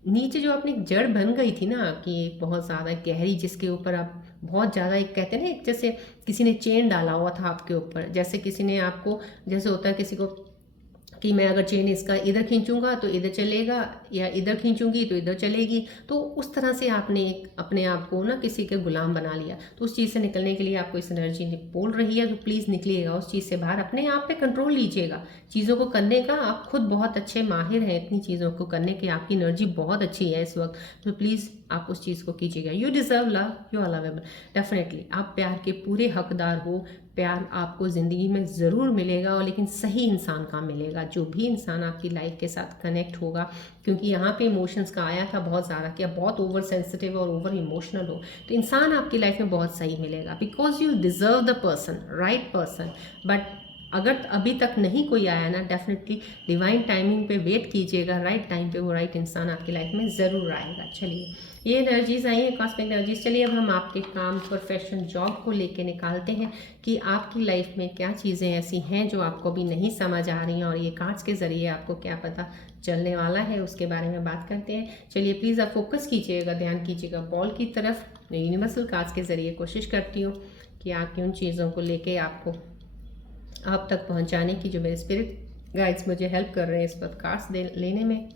नीचे जो अपनी जड़ बन गई थी ना आपकी, एक बहुत ज़्यादा गहरी, जिसके ऊपर आप बहुत ज़्यादा, एक कहते हैं ना, एक जैसे किसी ने चेन डाला हुआ था आपके ऊपर, जैसे किसी ने आपको, जैसे होता है किसी को कि मैं अगर चेन इसका इधर खींचूंगा तो इधर चलेगा, या इधर खींचूंगी तो इधर चलेगी, तो उस तरह से आपने अपने आप को ना किसी के गुलाम बना लिया। तो उस चीज़ से निकलने के लिए आपको इस एनर्जी बोल रही है, तो प्लीज़ निकलिएगा उस चीज़ से बाहर, अपने आप पे कंट्रोल लीजिएगा चीज़ों को करने का। आप खुद बहुत अच्छे माहिर हैं इतनी चीज़ों को करने की, आपकी एनर्जी बहुत अच्छी है इस वक्त, तो प्लीज़ आप उस चीज़ को कीजिएगा। You deserve love, you are lovable, definitely आप प्यार के पूरे हकदार हो। प्यार आपको ज़िंदगी में ज़रूर मिलेगा, और लेकिन सही इंसान का मिलेगा, जो भी इंसान आपकी लाइफ के साथ कनेक्ट होगा। क्योंकि यहाँ पे इमोशंस का आया था बहुत ज़्यादा, कि आप बहुत ओवर सेंसिटिव और ओवर इमोशनल हो, तो इंसान आपकी लाइफ में बहुत सही मिलेगा, because you deserve the person, right person. But अगर अभी तक नहीं कोई आया ना, डेफिनेटली डिवाइन टाइमिंग पे वेट कीजिएगा, राइट टाइम पे वो राइट इंसान आपकी लाइफ में ज़रूर आएगा। चलिए, ये एनर्जीज आई हैं कॉस्मिक एनर्जीज। चलिए अब हम आपके काम, प्रोफेशन, जॉब को लेके निकालते हैं कि आपकी लाइफ में क्या चीज़ें ऐसी हैं जो आपको अभी नहीं समझ आ रही हैं, और ये कार्ड्स के ज़रिए आपको क्या पता चलने वाला है, उसके बारे में बात करते हैं। चलिए प्लीज़ आप फोकस कीजिएगा, ध्यान कीजिएगा बॉल की तरफ। मैं यूनिवर्सल कार्ड्स के ज़रिए कोशिश करती हूँ कि आपकी उन चीज़ों को लेके आपको आप तक पहुंचाने की, जो मेरे स्पिरिट गाइड्स मुझे हेल्प कर रहे हैं इस वक्त कार्ड्स लेने में।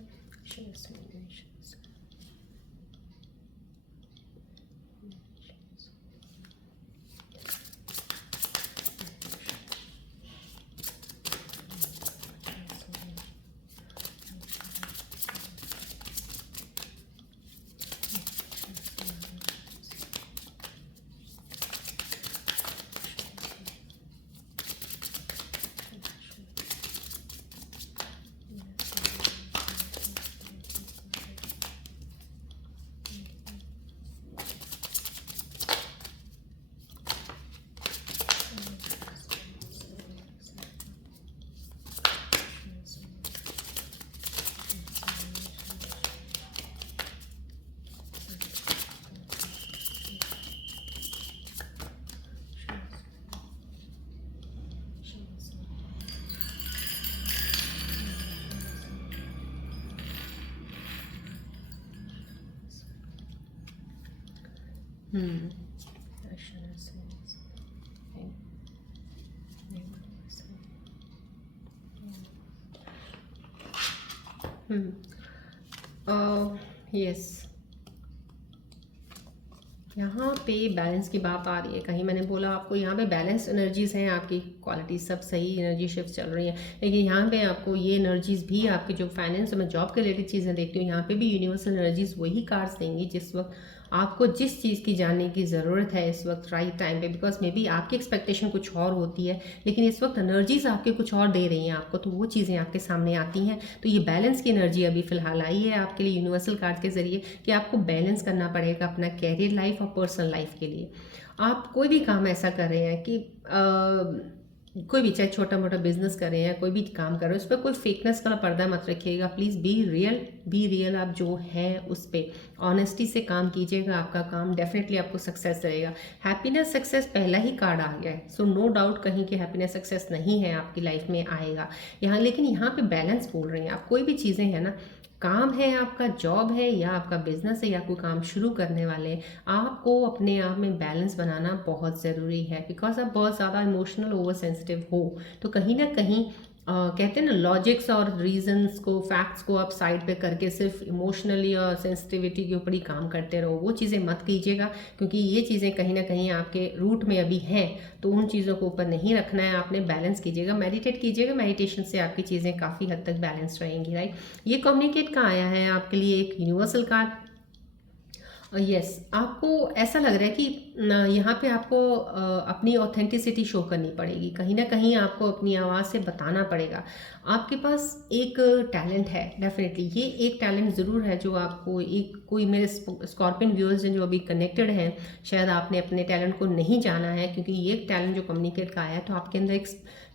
यस, यहाँ पे बैलेंस की बात आ रही है। कहीं मैंने बोला आपको यहाँ पे बैलेंस एनर्जीज हैं, आपकी क्वालिटी सब सही, एनर्जी शिफ्ट चल रही है, लेकिन यहाँ पे आपको ये एनर्जीज भी आपके जो फाइनेंस और मैं जॉब के रिलेटेड चीज़ें देखती हूँ, यहाँ पे भी यूनिवर्सल एनर्जीज वही कार्ड्स देंगी जिस वक्त आपको जिस चीज़ की जानने की ज़रूरत है इस वक्त राइट टाइम पे। बिकॉज मे बी आपकी एक्सपेक्टेशन कुछ और होती है, लेकिन इस वक्त एनर्जीज आपके कुछ और दे रही हैं आपको, तो वो चीज़ें आपके सामने आती हैं। तो ये बैलेंस की एनर्जी अभी फिलहाल आई है आपके लिए यूनिवर्सल कार्ड के ज़रिए कि आपको बैलेंस करना पड़ेगा अपना कैरियर लाइफ और पर्सनल लाइफ के लिए। आप कोई भी काम ऐसा कर रहे हैं कि कोई भी, चाहे छोटा मोटा बिजनेस कर रहे हैं, कोई भी काम कर रहे हैं, उस पर कोई फेकनेस का पर्दा मत रखिएगा please. Be real, be real. आप जो हैं उस पर ऑनेस्टी से काम कीजिएगा, आपका काम डेफिनेटली आपको सक्सेस रहेगा। हैप्पीनेस सक्सेस पहला ही कार्ड आ गया है, सो नो डाउट कहीं कि हैप्पीनेस सक्सेस नहीं है आपकी लाइफ में आएगा यहाँ, लेकिन यहाँ पे बैलेंस बोल रहे हैं आप। कोई भी चीज़ें हैं ना, काम है आपका, जॉब है या आपका बिजनेस है या कोई काम शुरू करने वाले हैं, आपको अपने आप में बैलेंस बनाना बहुत ज़रूरी है। बिकॉज आप बहुत ज़्यादा इमोशनल ओवर सेंसिटिव हो, तो कहीं ना कहीं कहते हैं ना, लॉजिक्स और रीजंस को, फैक्ट्स को आप साइड पे करके सिर्फ इमोशनली और सेंसिटिविटी के ऊपर ही काम करते रहो, वो चीज़ें मत कीजिएगा, क्योंकि ये चीज़ें कहीं ना कहीं आपके रूट में अभी हैं, तो उन चीज़ों को ऊपर नहीं रखना है आपने। बैलेंस कीजिएगा, मेडिटेट कीजिएगा, मेडिटेशन से आपकी चीज़ें काफ़ी हद तक बैलेंस रहेंगी, राइट। ये कम्युनिकेट का आया है आपके लिए एक यूनिवर्सल कार्ड। यस, आपको ऐसा लग रहा है कि यहाँ पे आपको अपनी ऑथेंटिसिटी शो करनी पड़ेगी, कहीं ना कहीं आपको अपनी आवाज़ से बताना पड़ेगा। आपके पास एक टैलेंट है, डेफिनेटली ये एक टैलेंट ज़रूर है जो आपको, एक कोई मेरे स्कॉर्पियन व्यूअर्स हैं जो अभी कनेक्टेड हैं, शायद आपने अपने टैलेंट को नहीं जाना है, क्योंकि ये एक टैलेंट जो कम्युनिकेट का आया है, तो आपके अंदर एक,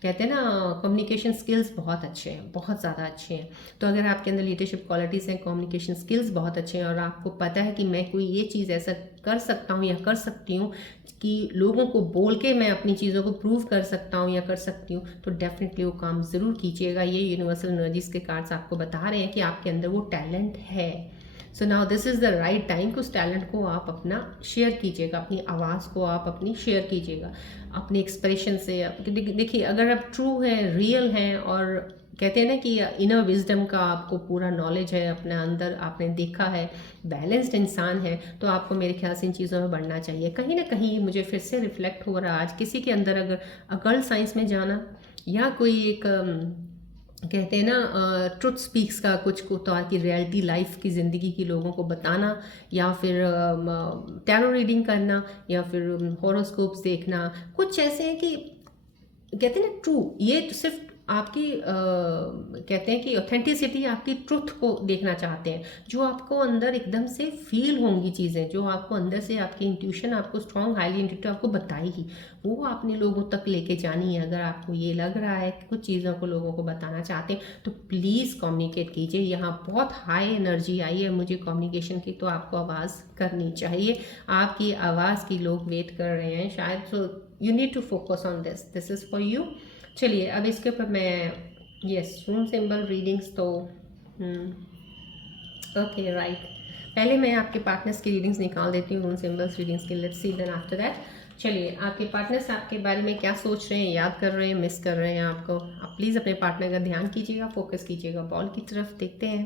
कहते हैं ना, कम्युनिकेशन स्किल्स बहुत अच्छे हैं, बहुत ज़्यादा अच्छे हैं। तो अगर आपके अंदर लीडरशिप क्वालिटीज़ हैं, कम्युनिकेशन स्किल्स बहुत अच्छे हैं, और आपको पता है कि मैं कोई ये चीज़ ऐसा कर सकता हूँ या कर सकती हूँ कि लोगों को बोल के मैं अपनी चीज़ों को प्रूव कर सकता हूँ या कर सकती हूँ, तो डेफिनेटली वो काम ज़रूर कीजिएगा। ये यूनिवर्सल एनर्जीज के कार्ड्स आपको बता रहे हैं कि आपके अंदर वो टैलेंट है। So now this is the right time कि उस टैलेंट को आप अपना शेयर कीजिएगा, अपनी आवाज़ को आप अपनी शेयर कीजिएगा अपने एक्सप्रेशन से। देखिए, अगर आप ट्रू हैं, रियल हैं, और कहते हैं ना कि इनर विजडम का आपको पूरा नॉलेज है अपने अंदर, आपने देखा है, बैलेंस्ड इंसान है, तो आपको मेरे ख्याल से इन चीज़ों में बढ़ना चाहिए। कहीं ना कहीं मुझे फिर से रिफ्लेक्ट हो रहा है आज, किसी के अंदर अगर अकल्ट साइंस में जाना या कोई एक कहते हैं ना ट्रुथ स्पीक्स का कुछ को, तो की रियलिटी लाइफ की ज़िंदगी की लोगों को बताना, या फिर टैरो रीडिंग करना, या फिर हॉरोस्कोप्स देखना, कुछ ऐसे हैं कि कहते हैं ना ट्रू, ये सिर्फ आपकी कहते हैं कि ऑथेंटिसिटी, आपकी ट्रुथ को देखना चाहते हैं, जो आपको अंदर एकदम से फील होंगी चीज़ें, जो आपको अंदर से आपकी इंट्यूशन आपको स्ट्रॉन्ग हाईली इंट्यूटिव आपको बताएगी, वो आपने लोगों तक लेके जानी है। अगर आपको ये लग रहा है कि कुछ चीज़ों को लोगों को बताना चाहते हैं तो प्लीज़ कम्युनिकेट कीजिए। यहाँ बहुत हाई एनर्जी आई है मुझे कम्युनिकेशन की, तो आपको आवाज़ करनी चाहिए। आपकी आवाज़ की लोग वेट कर रहे हैं शायद, so you need to focus on this, this is for you. चलिए अब इसके ऊपर मैं, यस, रूम सिंबल रीडिंग्स तो ओके राइट, पहले मैं आपके पार्टनर्स की रीडिंग्स निकाल देती हूँ रूम सिंबल्स रीडिंग्स की, let's see then after that. चलिए आपके पार्टनर्स आपके बारे में क्या सोच रहे हैं, याद कर रहे हैं, मिस कर रहे हैं आपको। आप प्लीज़ अपने पार्टनर का ध्यान कीजिएगा, फोकस कीजिएगा बॉल की तरफ, देखते हैं।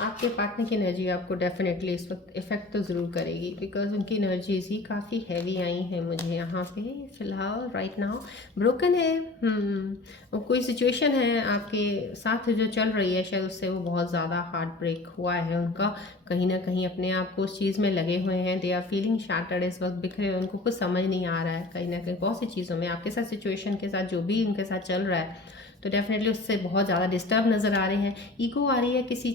आपके पार्टनर की एनर्जी आपको डेफिनेटली इस वक्त इफ़ेक्ट तो ज़रूर करेगी, बिकॉज उनकी एनर्जीज ही काफ़ी हैवी आई हैं मुझे यहाँ पे फ़िलहाल राइट नाउ। ब्रोकन है, वो कोई सिचुएशन है आपके साथ जो चल रही है, शायद उससे वो बहुत ज़्यादा हार्ट ब्रेक हुआ है उनका, कहीं ना कहीं अपने आप को उस चीज़ में लगे हुए हैं, दे आर फीलिंग शैटर्ड, इस वक्त बिखरे हुए, उनको कुछ समझ नहीं आ रहा है कहीं ना कहीं बहुत सी चीज़ों में, आपके साथ सिचुएशन के साथ जो भी उनके साथ चल रहा है, तो डेफिनेटली उससे बहुत ज़्यादा डिस्टर्ब नज़र आ रहे हैं। ईगो आ रही है किसी,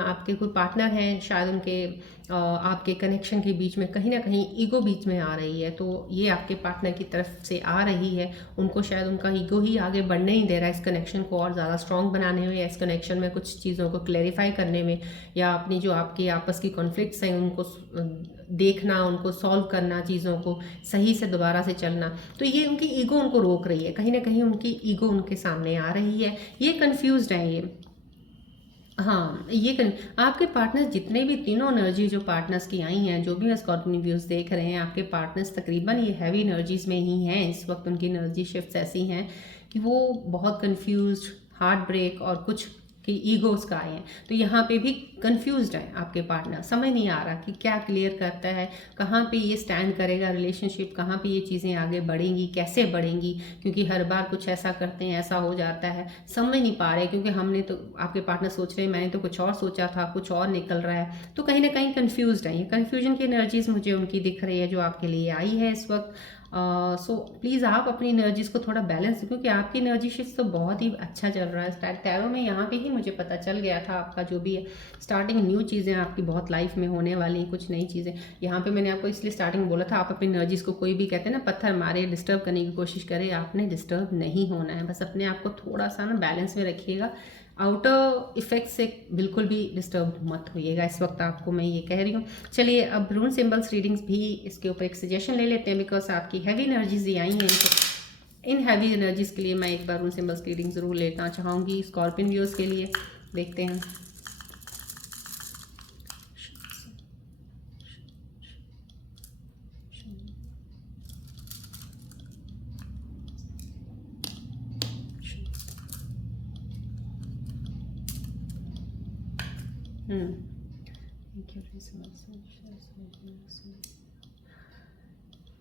आपके कोई पार्टनर हैं शायद, उनके आपके कनेक्शन के बीच में कहीं ना कहीं ईगो बीच में आ रही है, तो ये आपके पार्टनर की तरफ से आ रही है। उनको शायद उनका ईगो ही आगे बढ़ने ही दे रहा है इस कनेक्शन को और ज़्यादा स्ट्रॉन्ग बनाने में, या इस कनेक्शन में कुछ चीज़ों को क्लैरिफाई करने में, या अपनी जो आपकी आपस की कॉन्फ्लिक्ट्स हैं उनको देखना, उनको सॉल्व करना, चीज़ों को सही से दोबारा से चलना। तो ये उनकी ईगो उनको रोक रही है, कहीं ना कहीं उनकी ईगो उनके सामने आ रही है, ये कन्फ्यूज्ड है ये। हाँ, आपके पार्टनर्स जितने भी तीनों एनर्जी जो पार्टनर्स की आई हैं, जो भी मैं स्कॉर्पियन व्यूज़ देख रहे हैं, आपके पार्टनर्स तकरीबन ये हैवी एनर्जीज में ही हैं इस वक्त। उनकी एनर्जी शिफ्ट्स ऐसी हैं कि वो बहुत कंफ्यूज्ड, हार्ट ब्रेक और कुछ कि ईगोस का आए हैं। तो यहाँ पे भी कंफ्यूज्ड है आपके पार्टनर, समझ नहीं आ रहा कि क्या क्लियर करता है, कहाँ पे ये स्टैंड करेगा रिलेशनशिप, कहाँ पे ये चीज़ें आगे बढ़ेंगी, कैसे बढ़ेंगी, क्योंकि हर बार कुछ ऐसा करते हैं, ऐसा हो जाता है, समझ नहीं पा रहे, क्योंकि हमने तो, आपके पार्टनर सोच रहे हैं मैंने तो कुछ और सोचा था, कुछ और निकल रहा है, तो कहीं ना कहीं कन्फ्यूज्ड है। ये कन्फ्यूजन की एनर्जीज मुझे उनकी दिख रही है जो आपके लिए आई है इस वक्त। सो प्लीज़ आप अपनी एनर्जीज को थोड़ा बैलेंस, क्योंकि आपकी एनर्जी शिफ्ट तो बहुत ही अच्छा चल रहा है। टैरो में यहाँ पे ही मुझे पता चल गया था आपका जो भी है स्टार्टिंग, न्यू चीज़ें आपकी बहुत लाइफ में होने वाली हैं, कुछ नई चीज़ें। यहाँ पे मैंने आपको इसलिए स्टार्टिंग बोला था, आप अपनी एनर्जीज को, कोई भी कहते हैं ना पत्थर मारे, डिस्टर्ब करने की कोशिश करे, आपने डिस्टर्ब नहीं होना है, बस अपने आप को थोड़ा सा ना बैलेंस में रखिएगा, आउटर इफेक्ट से बिल्कुल भी डिस्टर्ब मत होइएगा इस वक्त, आपको मैं ये कह रही हूँ। चलिए अब रून सिंबल्स रीडिंग्स भी इसके ऊपर एक सजेशन ले लेते हैं, बिकॉज आपकी हैवी एनर्जीज ये आई हैं, इन हैवी एनर्जीज के लिए मैं एक बार रून सिंबल्स की रीडिंग ज़रूर लेना चाहूँगी स्कॉर्पियन व्यूअर्स के लिए। देखते हैं।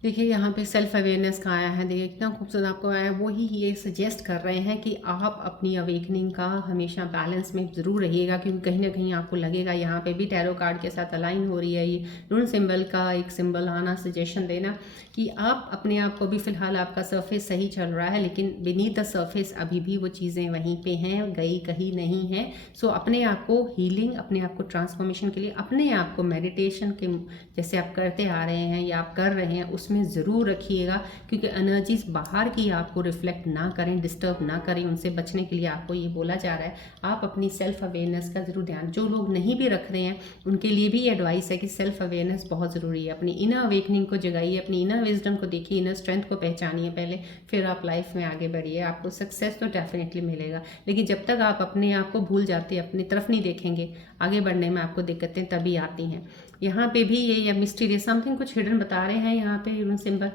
देखिए यहाँ पे सेल्फ अवेयरनेस का आया है, देखिए कितना खूबसूरत आपको आया है। वो ही ये सजेस्ट कर रहे हैं कि आप अपनी अवेकनिंग का हमेशा बैलेंस में ज़रूर रहिएगा, क्योंकि कहीं ना कहीं आपको लगेगा, यहाँ पे भी टैरो कार्ड के साथ अलाइन हो रही है ये रून सिंबल का एक सिंबल आना, सजेशन देना कि आप अपने आप को भी, फ़िलहाल आपका सरफेस सही चल रहा है, लेकिन बीनीथ द सरफेस अभी भी वो चीज़ें वहीं पे हैं, गई कहीं नहीं है। सो अपने आप को हीलिंग, अपने आप को ट्रांसफॉर्मेशन के लिए, अपने आप को मेडिटेशन के जैसे आप करते आ रहे हैं या आप कर रहे हैं उसमें ज़रूर रखिएगा, क्योंकि एनर्जीज बाहर की आपको रिफ्लेक्ट ना करें, डिस्टर्ब ना करें। उनसे बचने के लिए आपको ये बोला जा रहा है, आप अपनी सेल्फ अवेयरनेस का ज़रूर ध्यान, जो लोग नहीं भी रख रहे हैं उनके लिए भी एडवाइस है कि सेल्फ अवेयरनेस बहुत ज़रूरी है। अपनी इनर अवेकनिंग को जगाइए, अपनी इनर विजडम को देखिए, इनर स्ट्रेंथ को पहचानिए पहले, फिर आप लाइफ में आगे बढ़िए। आपको सक्सेस तो डेफिनेटली मिलेगा, लेकिन जब तक आप अपने आप को भूल जाते, अपनी तरफ नहीं देखेंगे, आगे बढ़ने में आपको दिक्कतें तभी आती हैं। यहाँ पे भी ये या मिस्टीरियस समथिंग कुछ हिडन बता रहे हैं यहाँ पे रून सिंबल।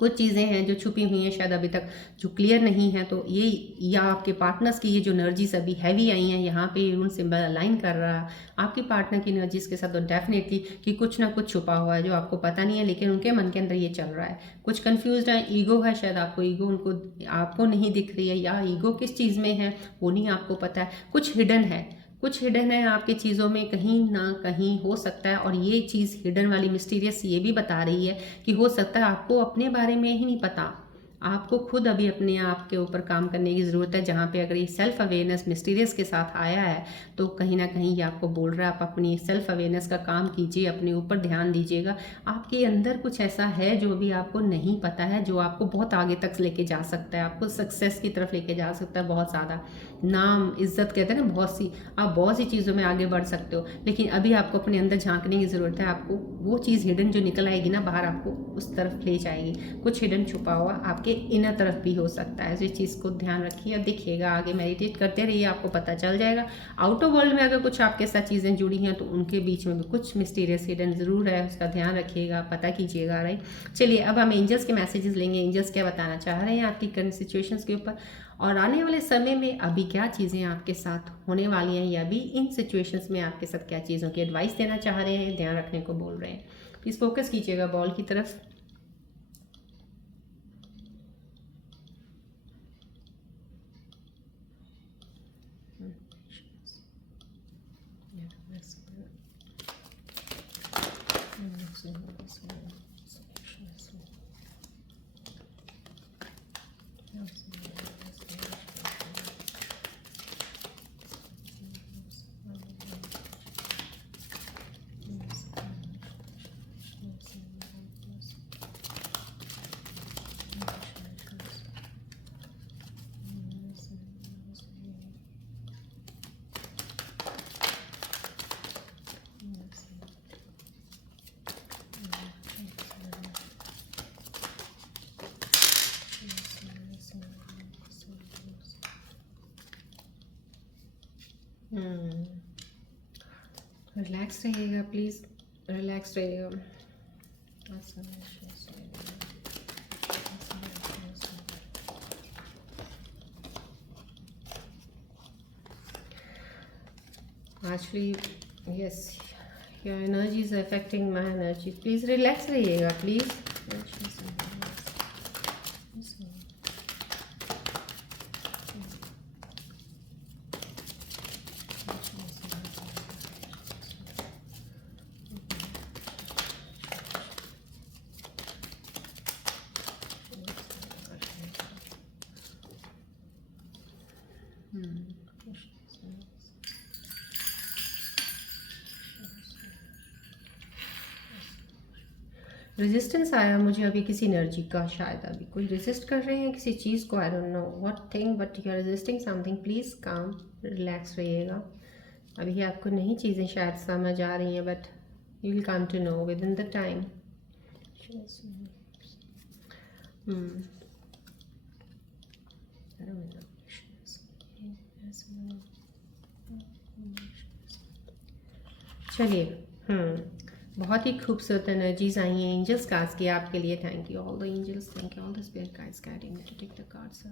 कुछ चीज़ें हैं जो छुपी हुई हैं, शायद अभी तक जो क्लियर नहीं है, तो ये या आपके पार्टनर्स की ये जो एनर्जीज अभी हैवी आई हैं, यहाँ पे रून सिंबल अलाइन कर रहा है आपके पार्टनर की एनर्जीज के साथ, तो डेफिनेटली कि कुछ ना कुछ छुपा हुआ है जो आपको पता नहीं है, लेकिन उनके मन के अंदर ये चल रहा है। कुछ कंफ्यूज्ड है, ईगो है, शायद आपको ईगो उनको आपको नहीं दिख रही है, या ईगो किस चीज़ में है वो नहीं आपको पता है। कुछ हिडन है, कुछ हिडन है आपकी चीज़ों में, कहीं ना कहीं हो सकता है। और ये चीज़ हिडन वाली मिस्टीरियस ये भी बता रही है कि हो सकता है आपको अपने बारे में ही नहीं पता, आपको खुद अभी अपने आप के ऊपर काम करने की ज़रूरत है। जहाँ पे अगर ये सेल्फ अवेयरनेस मिस्टीरियस के साथ आया है, तो कहीं ना कहीं ये आपको बोल रहा है आप अपनी सेल्फ अवेयरनेस का काम कीजिए, अपने ऊपर ध्यान दीजिएगा। आपके अंदर कुछ ऐसा है जो अभी आपको नहीं पता है, जो आपको बहुत आगे तक लेके जा सकता है, आपको सक्सेस की तरफ लेके जा सकता है। बहुत ज़्यादा नाम इज्जत कहते हैं ना, बहुत सी आप बहुत सी चीज़ों में आगे बढ़ सकते हो, लेकिन अभी आपको अपने अंदर झांकने की ज़रूरत है। आपको वो चीज़ हिडन जो निकल आएगी ना बाहर, आपको उस तरफ ले जाएगी। कुछ हिडन छुपा हुआ आपके इनर तरफ भी हो सकता है, इस चीज़ को ध्यान रखिए। देखिएगा, आगे मेडिटेट करते रहिए, आपको पता चल जाएगा। आउटर वर्ल्ड में अगर कुछ आपके साथ चीज़ें जुड़ी हैं, तो उनके बीच में भी कुछ मिस्टीरियस हिडन ज़रूर है, उसका ध्यान रखिएगा, पता कीजिएगा। राइट, चलिए अब हम एंजल्स के मैसेजेस लेंगे। एंजल्स क्या बताना चाह रहे हैं आपकी करंट सिचुएशंस के ऊपर, और आने वाले समय में अभी क्या चीज़ें आपके साथ होने वाली हैं, या अभी इन सिचुएशंस में आपके साथ क्या चीज़ों की एडवाइस देना चाह रहे हैं, ध्यान रखने को बोल रहे हैं। प्लीज़ फोकस कीजिएगा बॉल की तरफ। रिलैक्स रहिएगा, प्लीज़ रिलैक्स रहिएगा। Actually yes, your energy is affecting my energy. Please relax रहिएगा, प्लीज़। रेजिस्टेंस आया मुझे अभी किसी एनर्जी का, शायद अभी कोई रेजिस्ट कर रहे हैं किसी चीज़ को। I don't know what thing, but you are resisting something. Please calm, relax रहिएगा। अभी आपको नई चीज़ें शायद समझ आ रही हैं, but you will come to know within the time. चलिए, बहुत ही खूबसूरत एनर्जीज आई हैं। एंजल्स कार्ड्स किया आपके लिए, thank you all the angels, thank you all the spirit guides guiding me to take the cards.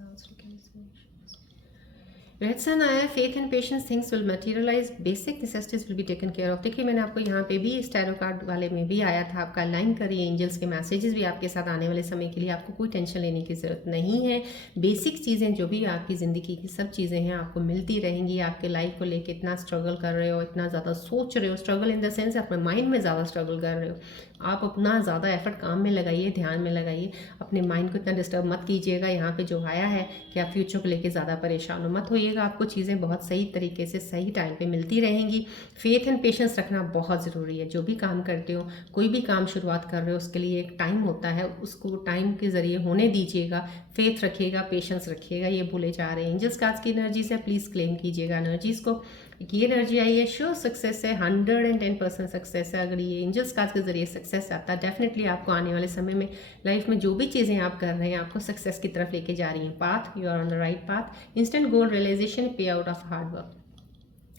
Red sun आया, faith and patience, things will materialize, basic necessities will be taken care of. देखिए मैंने आपको यहाँ पे भी इस tarot card वाले में भी आया था, आपका अलाइन करिए, एंजल्स के मैसेजेस भी आपके साथ आने वाले समय के लिए, आपको कोई टेंशन लेने की ज़रूरत नहीं है। बेसिक चीज़ें जो भी आपकी ज़िंदगी की सब चीज़ें हैं आपको मिलती रहेंगी। आपके लाइफ को लेकर इतना स्ट्रगल कर रहे हो, इतना ज़्यादा सोच रहे हो, स्ट्रगल इन द सेंस अपने माइंड में ज़्यादा स्ट्रगल कर रहे हो, आप अपना ज़्यादा एफर्ट काम में लगाइए, ध्यान में लगाइए, अपने माइंड को इतना डिस्टर्ब मत कीजिएगा। यहाँ पे जो आया है कि आप फ्यूचर को लेके ज़्यादा परेशान हो मत होइएगा, आपको चीज़ें बहुत सही तरीके से सही टाइम पे मिलती रहेंगी। फेथ एंड पेशेंस रखना बहुत ज़रूरी है। जो भी काम करते हो, कोई भी काम शुरुआत कर रहे हो, उसके लिए एक टाइम होता है, उसको टाइम के ज़रिए होने दीजिएगा। फेथ रखिएगा, पेशेंस रखिएगा, ये बोले जा रहे हैं एंजल्स कार्ड्स की एनर्जीज है। प्लीज़ क्लेम कीजिएगा एनर्जीज को। ये एनर्जी आई है, श्योर सक्सेस है, 110% सक्सेस है। अगर ये एंजल्स कार्ड्स के जरिए सक्सेस आता है, डेफिनेटली आपको आने वाले समय में लाइफ में जो भी चीज़ें आप कर रहे हैं आपको सक्सेस की तरफ लेके जा रही हैं। Path, you are on the right path. Instant goal realisation, pay out of hard work.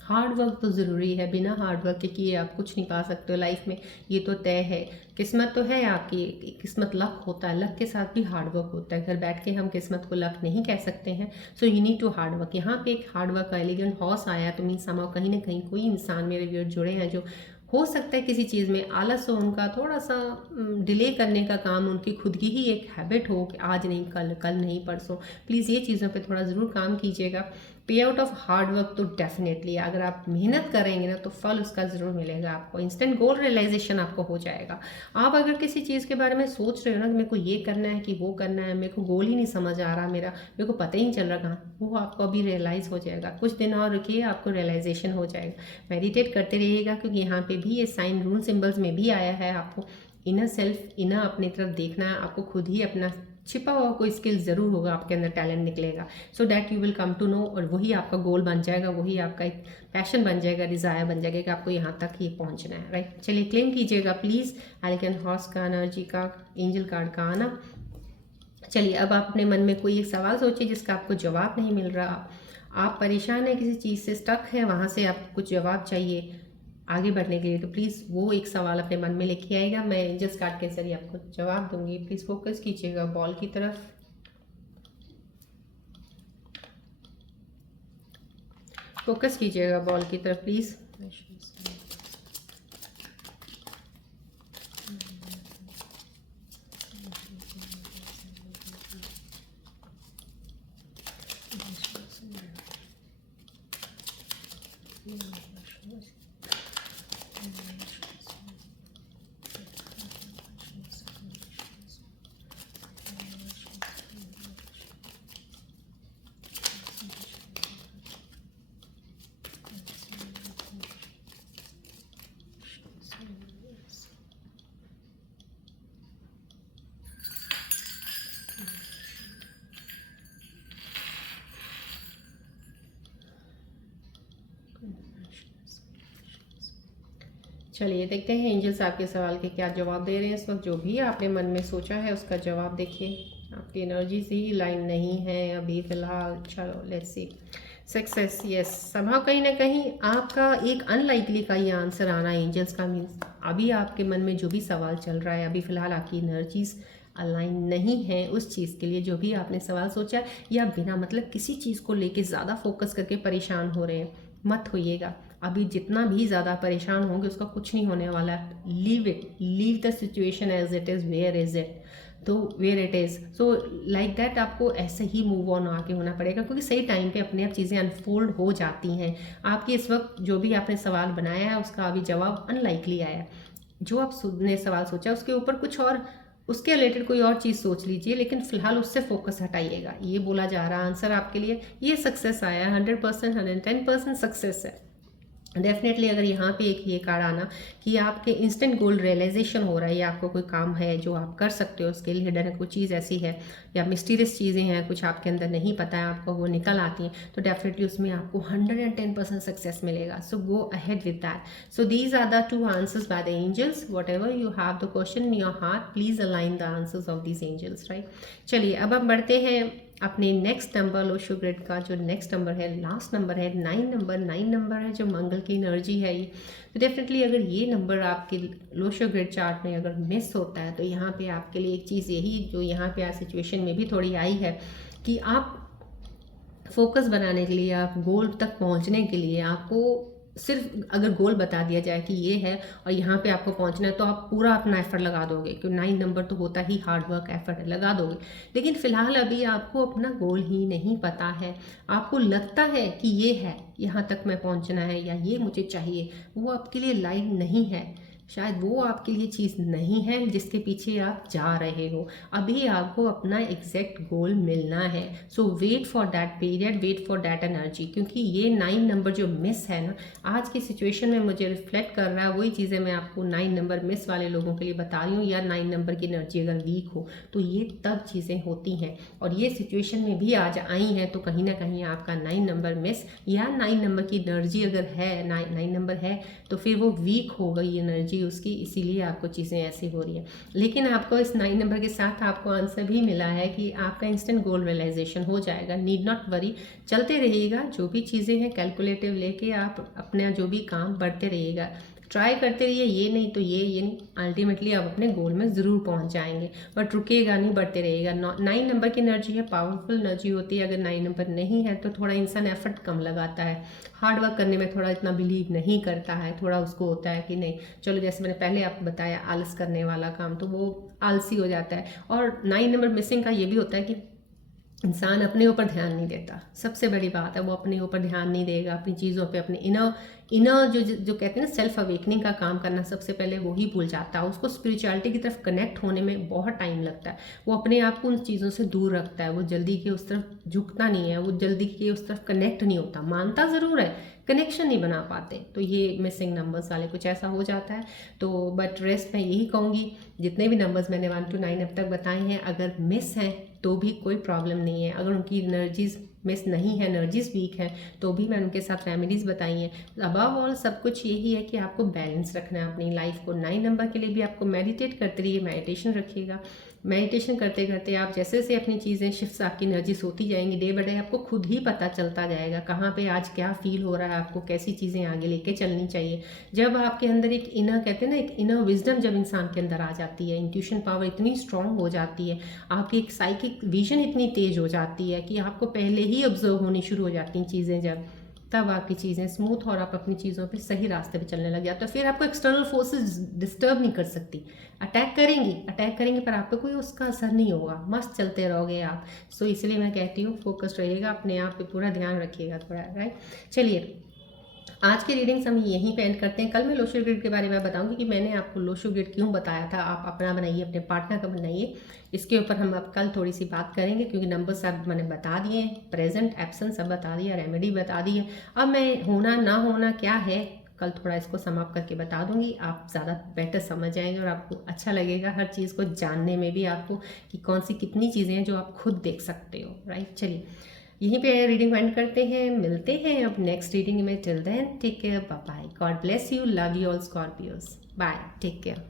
Hard work तो ज़रूरी है, बिना हार्ड वर्क के किए आप कुछ नहीं पा सकते हो लाइफ में, ये तो तय है। किस्मत तो है आपकी, किस्मत लक होता है, लक के साथ भी हार्ड वर्क होता है। घर बैठ के हम किस्मत को लक नहीं कह सकते हैं। So you need to hard work. यहाँ पे एक हार्ड वर्क का एलिगेंट हॉर्स आया, तो मीन समाव कहीं ना कहीं कोई इंसान मेरे व्यूअर जुड़े हैं जो हो सकता है किसी चीज़ में आलस हो, उनका थोड़ा सा डिले करने का काम उनकी खुद की ही एक हैबिट हो कि आज नहीं कल, कल नहीं परसों। प्लीज़ ये चीज़ों पे थोड़ा ज़रूर काम कीजिएगा। पे आउट ऑफ हार्ड वर्क तो डेफिनेटली अगर आप मेहनत करेंगे ना तो फल उसका ज़रूर मिलेगा आपको। इंस्टेंट गोल रियलाइजेशन आपको हो जाएगा। आप अगर किसी चीज़ के बारे में सोच रहे हो ना कि मेरे को ये करना है कि वो करना है, मेरे को गोल ही नहीं समझ आ रहा, मेरे को पता ही नहीं चल रहा कहाँ, वो आपको अभी रियलाइज़ हो जाएगा। कुछ दिन और रुकिए, आपको रियलाइजेशन हो जाएगा। मेडिटेट करते रहिएगा, क्योंकि यहाँ पे भी ये साइन रूल सिंबल्स में भी आया है। आपको इनर सेल्फ, इनर अपनी तरफ देखना है, आपको खुद ही अपना छिपा हुआ कोई स्किल ज़रूर होगा, आपके अंदर टैलेंट निकलेगा। So that you will come to know, और वही आपका गोल बन जाएगा, वही आपका एक पैशन बन जाएगा, डिज़ायर बन जाएगा कि आपको यहाँ तक ही पहुँचना है। राइट, चलिए क्लेम कीजिएगा प्लीज़ एलिगेंट हॉर्स का एनर्जी का, एंजल कार्ड का आना। चलिए अब आप अपने मन में कोई एक सवाल सोचिए जिसका आपको जवाब नहीं मिल रहा, आप परेशान हैं, किसी चीज़ से स्टक है, वहाँ से आपको कुछ जवाब चाहिए आगे बढ़ने के लिए, तो प्लीज़ वो एक सवाल अपने मन में लेके आएगा, मैं एंजल्स कार्ड के जरिए आपको जवाब दूंगी। प्लीज़ फोकस कीजिएगा बॉल की तरफ, फोकस कीजिएगा बॉल की तरफ प्लीज़। चलिए देखते हैं एंजल्स आपके सवाल के क्या जवाब दे रहे हैं इस वक्त। जो भी आपने मन में सोचा है उसका जवाब देखिए, आपकी एनर्जी से ही लाइन नहीं है अभी फ़िलहाल। चलो लेट्स सी, सक्सेस, यस, संभव कहीं ना कहीं आपका एक अनलाइकली का ये आंसर आना एंजल्स का मीन्स अभी आपके मन में जो भी सवाल चल रहा है, अभी फ़िलहाल आपकी एनर्जीज अलाइन नहीं है उस चीज़ के लिए जो भी आपने सवाल सोचा, या बिना मतलब किसी चीज़ को लेके ज़्यादा फोकस करके परेशान हो रहे हैं, मत होइएगा। अभी जितना भी ज़्यादा परेशान होंगे उसका कुछ नहीं होने वाला है। Leave it, leave the situation as it is, where is it, तो where it is. So like that आपको ऐसे ही मूव ऑन आके होना पड़ेगा, क्योंकि सही टाइम पे अपने आप चीज़ें अनफोल्ड हो जाती हैं। आपकी इस वक्त जो भी आपने सवाल बनाया है उसका अभी जवाब अनलाइकली आया है। जो आपने सवाल सोचा उसके ऊपर कुछ और, उसके रिलेटेड कोई और चीज़ सोच लीजिए, लेकिन फिलहाल उससे फोकस हटाइएगा। ये बोला जा रहा आंसर आपके लिए, ये सक्सेस आया, 100%, 110% सक्सेस है डेफिनेटली। अगर यहाँ पे एक ये कार्ड आना कि आपके इंस्टेंट गोल रियलाइजेशन हो रहा है, या आपको कोई काम है जो आप कर सकते हो, उसके लिए हिडन कोई चीज़ ऐसी है या मिस्टीरियस चीज़ें हैं, कुछ आपके अंदर नहीं पता है आपको, वो निकल आती हैं, तो डेफिनेटली उसमें आपको 110% सक्सेस मिलेगा। So go ahead with that. So these are the 2 answers by the angels. Whatever you have the question in your heart, please align the answers of these angels, right. चलिए अब हम बढ़ते हैं अपने next number Lo Shu grid का। जो next number है, last number है 9 नंबर है, जो मंगल की एनर्जी है ये। तो डेफिनेटली अगर ये नंबर आपके लोशो ग्रिड चार्ट में अगर मिस होता है, तो यहाँ पे आपके लिए एक चीज़ यही जो यहाँ पे आज सिचुएशन में भी थोड़ी आई है कि आप फोकस बनाने के लिए, आप गोल तक पहुंचने के लिए आपको सिर्फ अगर गोल बता दिया जाए कि ये है और यहाँ पे आपको पहुंचना है, तो आप पूरा अपना एफर्ट लगा दोगे, क्योंकि 9 नंबर तो होता ही हार्ड वर्क एफर्ट है, लगा दोगे। लेकिन फिलहाल अभी आपको अपना गोल ही नहीं पता है, आपको लगता है कि ये है, यहाँ तक मैं पहुँचना है या ये मुझे चाहिए, वो आपके लिए लाइन नहीं है, शायद वो आपके लिए चीज़ नहीं है जिसके पीछे आप जा रहे हो। अभी आपको अपना एग्जैक्ट गोल मिलना है। So wait for that period, wait for that energy, क्योंकि ये 9 नंबर जो मिस है ना, आज की सिचुएशन में मुझे रिफ्लेक्ट कर रहा है, वही चीज़ें मैं आपको 9 नंबर मिस वाले लोगों के लिए बता रही हूँ, या 9 नंबर की एनर्जी अगर वीक हो तो ये तब चीज़ें होती हैं। और ये सिचुएशन में भी आज आई हैं, तो कहीं ना कहीं आपका 9 नंबर मिस या 9 नंबर की एनर्जी अगर है, 9 नंबर है, तो फिर वो वीक हो गई एनर्जी उसकी, इसीलिए आपको चीज़ें ऐसी हो रही है। लेकिन आपको इस 9 नंबर के साथ आपको आंसर भी मिला है कि आपका इंस्टेंट गोल रियलाइजेशन हो जाएगा। नीड नॉट वरी, चलते रहिएगा, जो भी चीज़ें हैं कैलकुलेटिव लेके आप अपना जो भी काम बढ़ते रहिएगा, ट्राई करते रहिए, ये नहीं तो ये नहीं, अल्टीमेटली आप अपने गोल में ज़रूर पहुंच जाएंगे। बट रुकिएगा नहीं, बढ़ते रहिएगा। 9 नंबर की एनर्जी है, पावरफुल एनर्जी होती है। अगर 9 नंबर नहीं है तो थोड़ा इंसान एफर्ट कम लगाता है, हार्ड वर्क करने में थोड़ा इतना बिलीव नहीं करता है, थोड़ा उसको होता है कि नहीं चलो, जैसे मैंने पहले आपको बताया आलस करने वाला काम, तो वो आलसी हो जाता है। और 9 नंबर मिसिंग का ये भी होता है कि इंसान अपने ऊपर ध्यान नहीं देता, सबसे बड़ी बात है, वो अपने ऊपर ध्यान नहीं देगा, अपनी चीज़ों पे, अपने इनर जो कहते हैं ना सेल्फ अवेकनिंग का काम करना, सबसे पहले वो ही भूल जाता है। उसको स्पिरिचुअलिटी की तरफ कनेक्ट होने में बहुत टाइम लगता है, वो अपने आप को उन चीज़ों से दूर रखता है, वो जल्दी के उस तरफ झुकता नहीं है, वो जल्दी के उस तरफ कनेक्ट नहीं होता, मानता ज़रूर है, कनेक्शन नहीं बना पाते। तो ये मिसिंग नंबर्स वाले कुछ ऐसा हो जाता है। तो बट रेस्ट मैं यही कहूँगी, जितने भी नंबर्स मैंने 1 to 9 अब तक बताए हैं, अगर मिस हैं तो भी कोई प्रॉब्लम नहीं है। अगर उनकी एनर्जीज मिस नहीं है, एनर्जीज वीक है, तो भी मैंने उनके साथ रेमेडीज़ बताई हैं। अबव ऑल सब कुछ यही है कि आपको बैलेंस रखना है अपनी लाइफ को। 9 नंबर के लिए भी आपको मेडिटेट करते रहिए, मेडिटेशन रखिएगा। मेडिटेशन करते करते आप जैसे जैसे अपनी चीज़ें शिफ्ट, आपकी एनर्जीज होती जाएंगी डे बाय डे, आपको खुद ही पता चलता जाएगा कहाँ पे आज क्या फील हो रहा है, आपको कैसी चीज़ें आगे लेके चलनी चाहिए। जब आपके अंदर एक इनर, कहते हैं ना, एक इनर विजडम जब इंसान के अंदर आ जाती है, इंट्यूशन पावर इतनी स्ट्रांग हो जाती है, आपकी एक साइकिक विजन इतनी तेज हो जाती है कि आपको पहले ही ऑब्जर्व होनी शुरू हो जाती हैं चीज़ें, जब तब आपकी चीज़ें स्मूथ और आप अपनी चीज़ों पे सही रास्ते पे चलने लग जाते हो। फिर आपको एक्सटर्नल फोर्सेस डिस्टर्ब नहीं कर सकती, अटैक करेंगे पर आप पे कोई उसका असर नहीं होगा, मस्त चलते रहोगे आप। सो इसलिए मैं कहती हूँ फोकस रहिएगा, अपने आप पे पूरा ध्यान रखिएगा थोड़ा, राइट। चलिए, आज की रीडिंग्स हम यहीं पे एंड करते हैं। कल मैं लोशो ग्रिड के बारे में बताऊंगी कि मैंने आपको लोशो ग्रिड क्यों बताया था, आप अपना बनाइए, अपने पार्टनर का बनाइए। इसके ऊपर हम अब कल थोड़ी सी बात करेंगे, क्योंकि नंबर्स सब मैंने बता दिए, प्रेजेंट एब्सेंस सब बता दिया, रेमेडी बता दी है। अब मैं होना ना होना क्या है, कल थोड़ा इसको समाप्त करके बता दूंगी, आप ज़्यादा बेटर समझ जाएंगे और आपको अच्छा लगेगा हर चीज़ को जानने में भी, आपको कि कौन सी कितनी चीज़ें हैं जो आप खुद देख सकते हो, राइट। चलिए, यहीं पे रीडिंग एंड करते हैं, मिलते हैं अब नेक्स्ट रीडिंग में। Till then take care, bye bye, God bless you, love you all scorpios, bye, take care.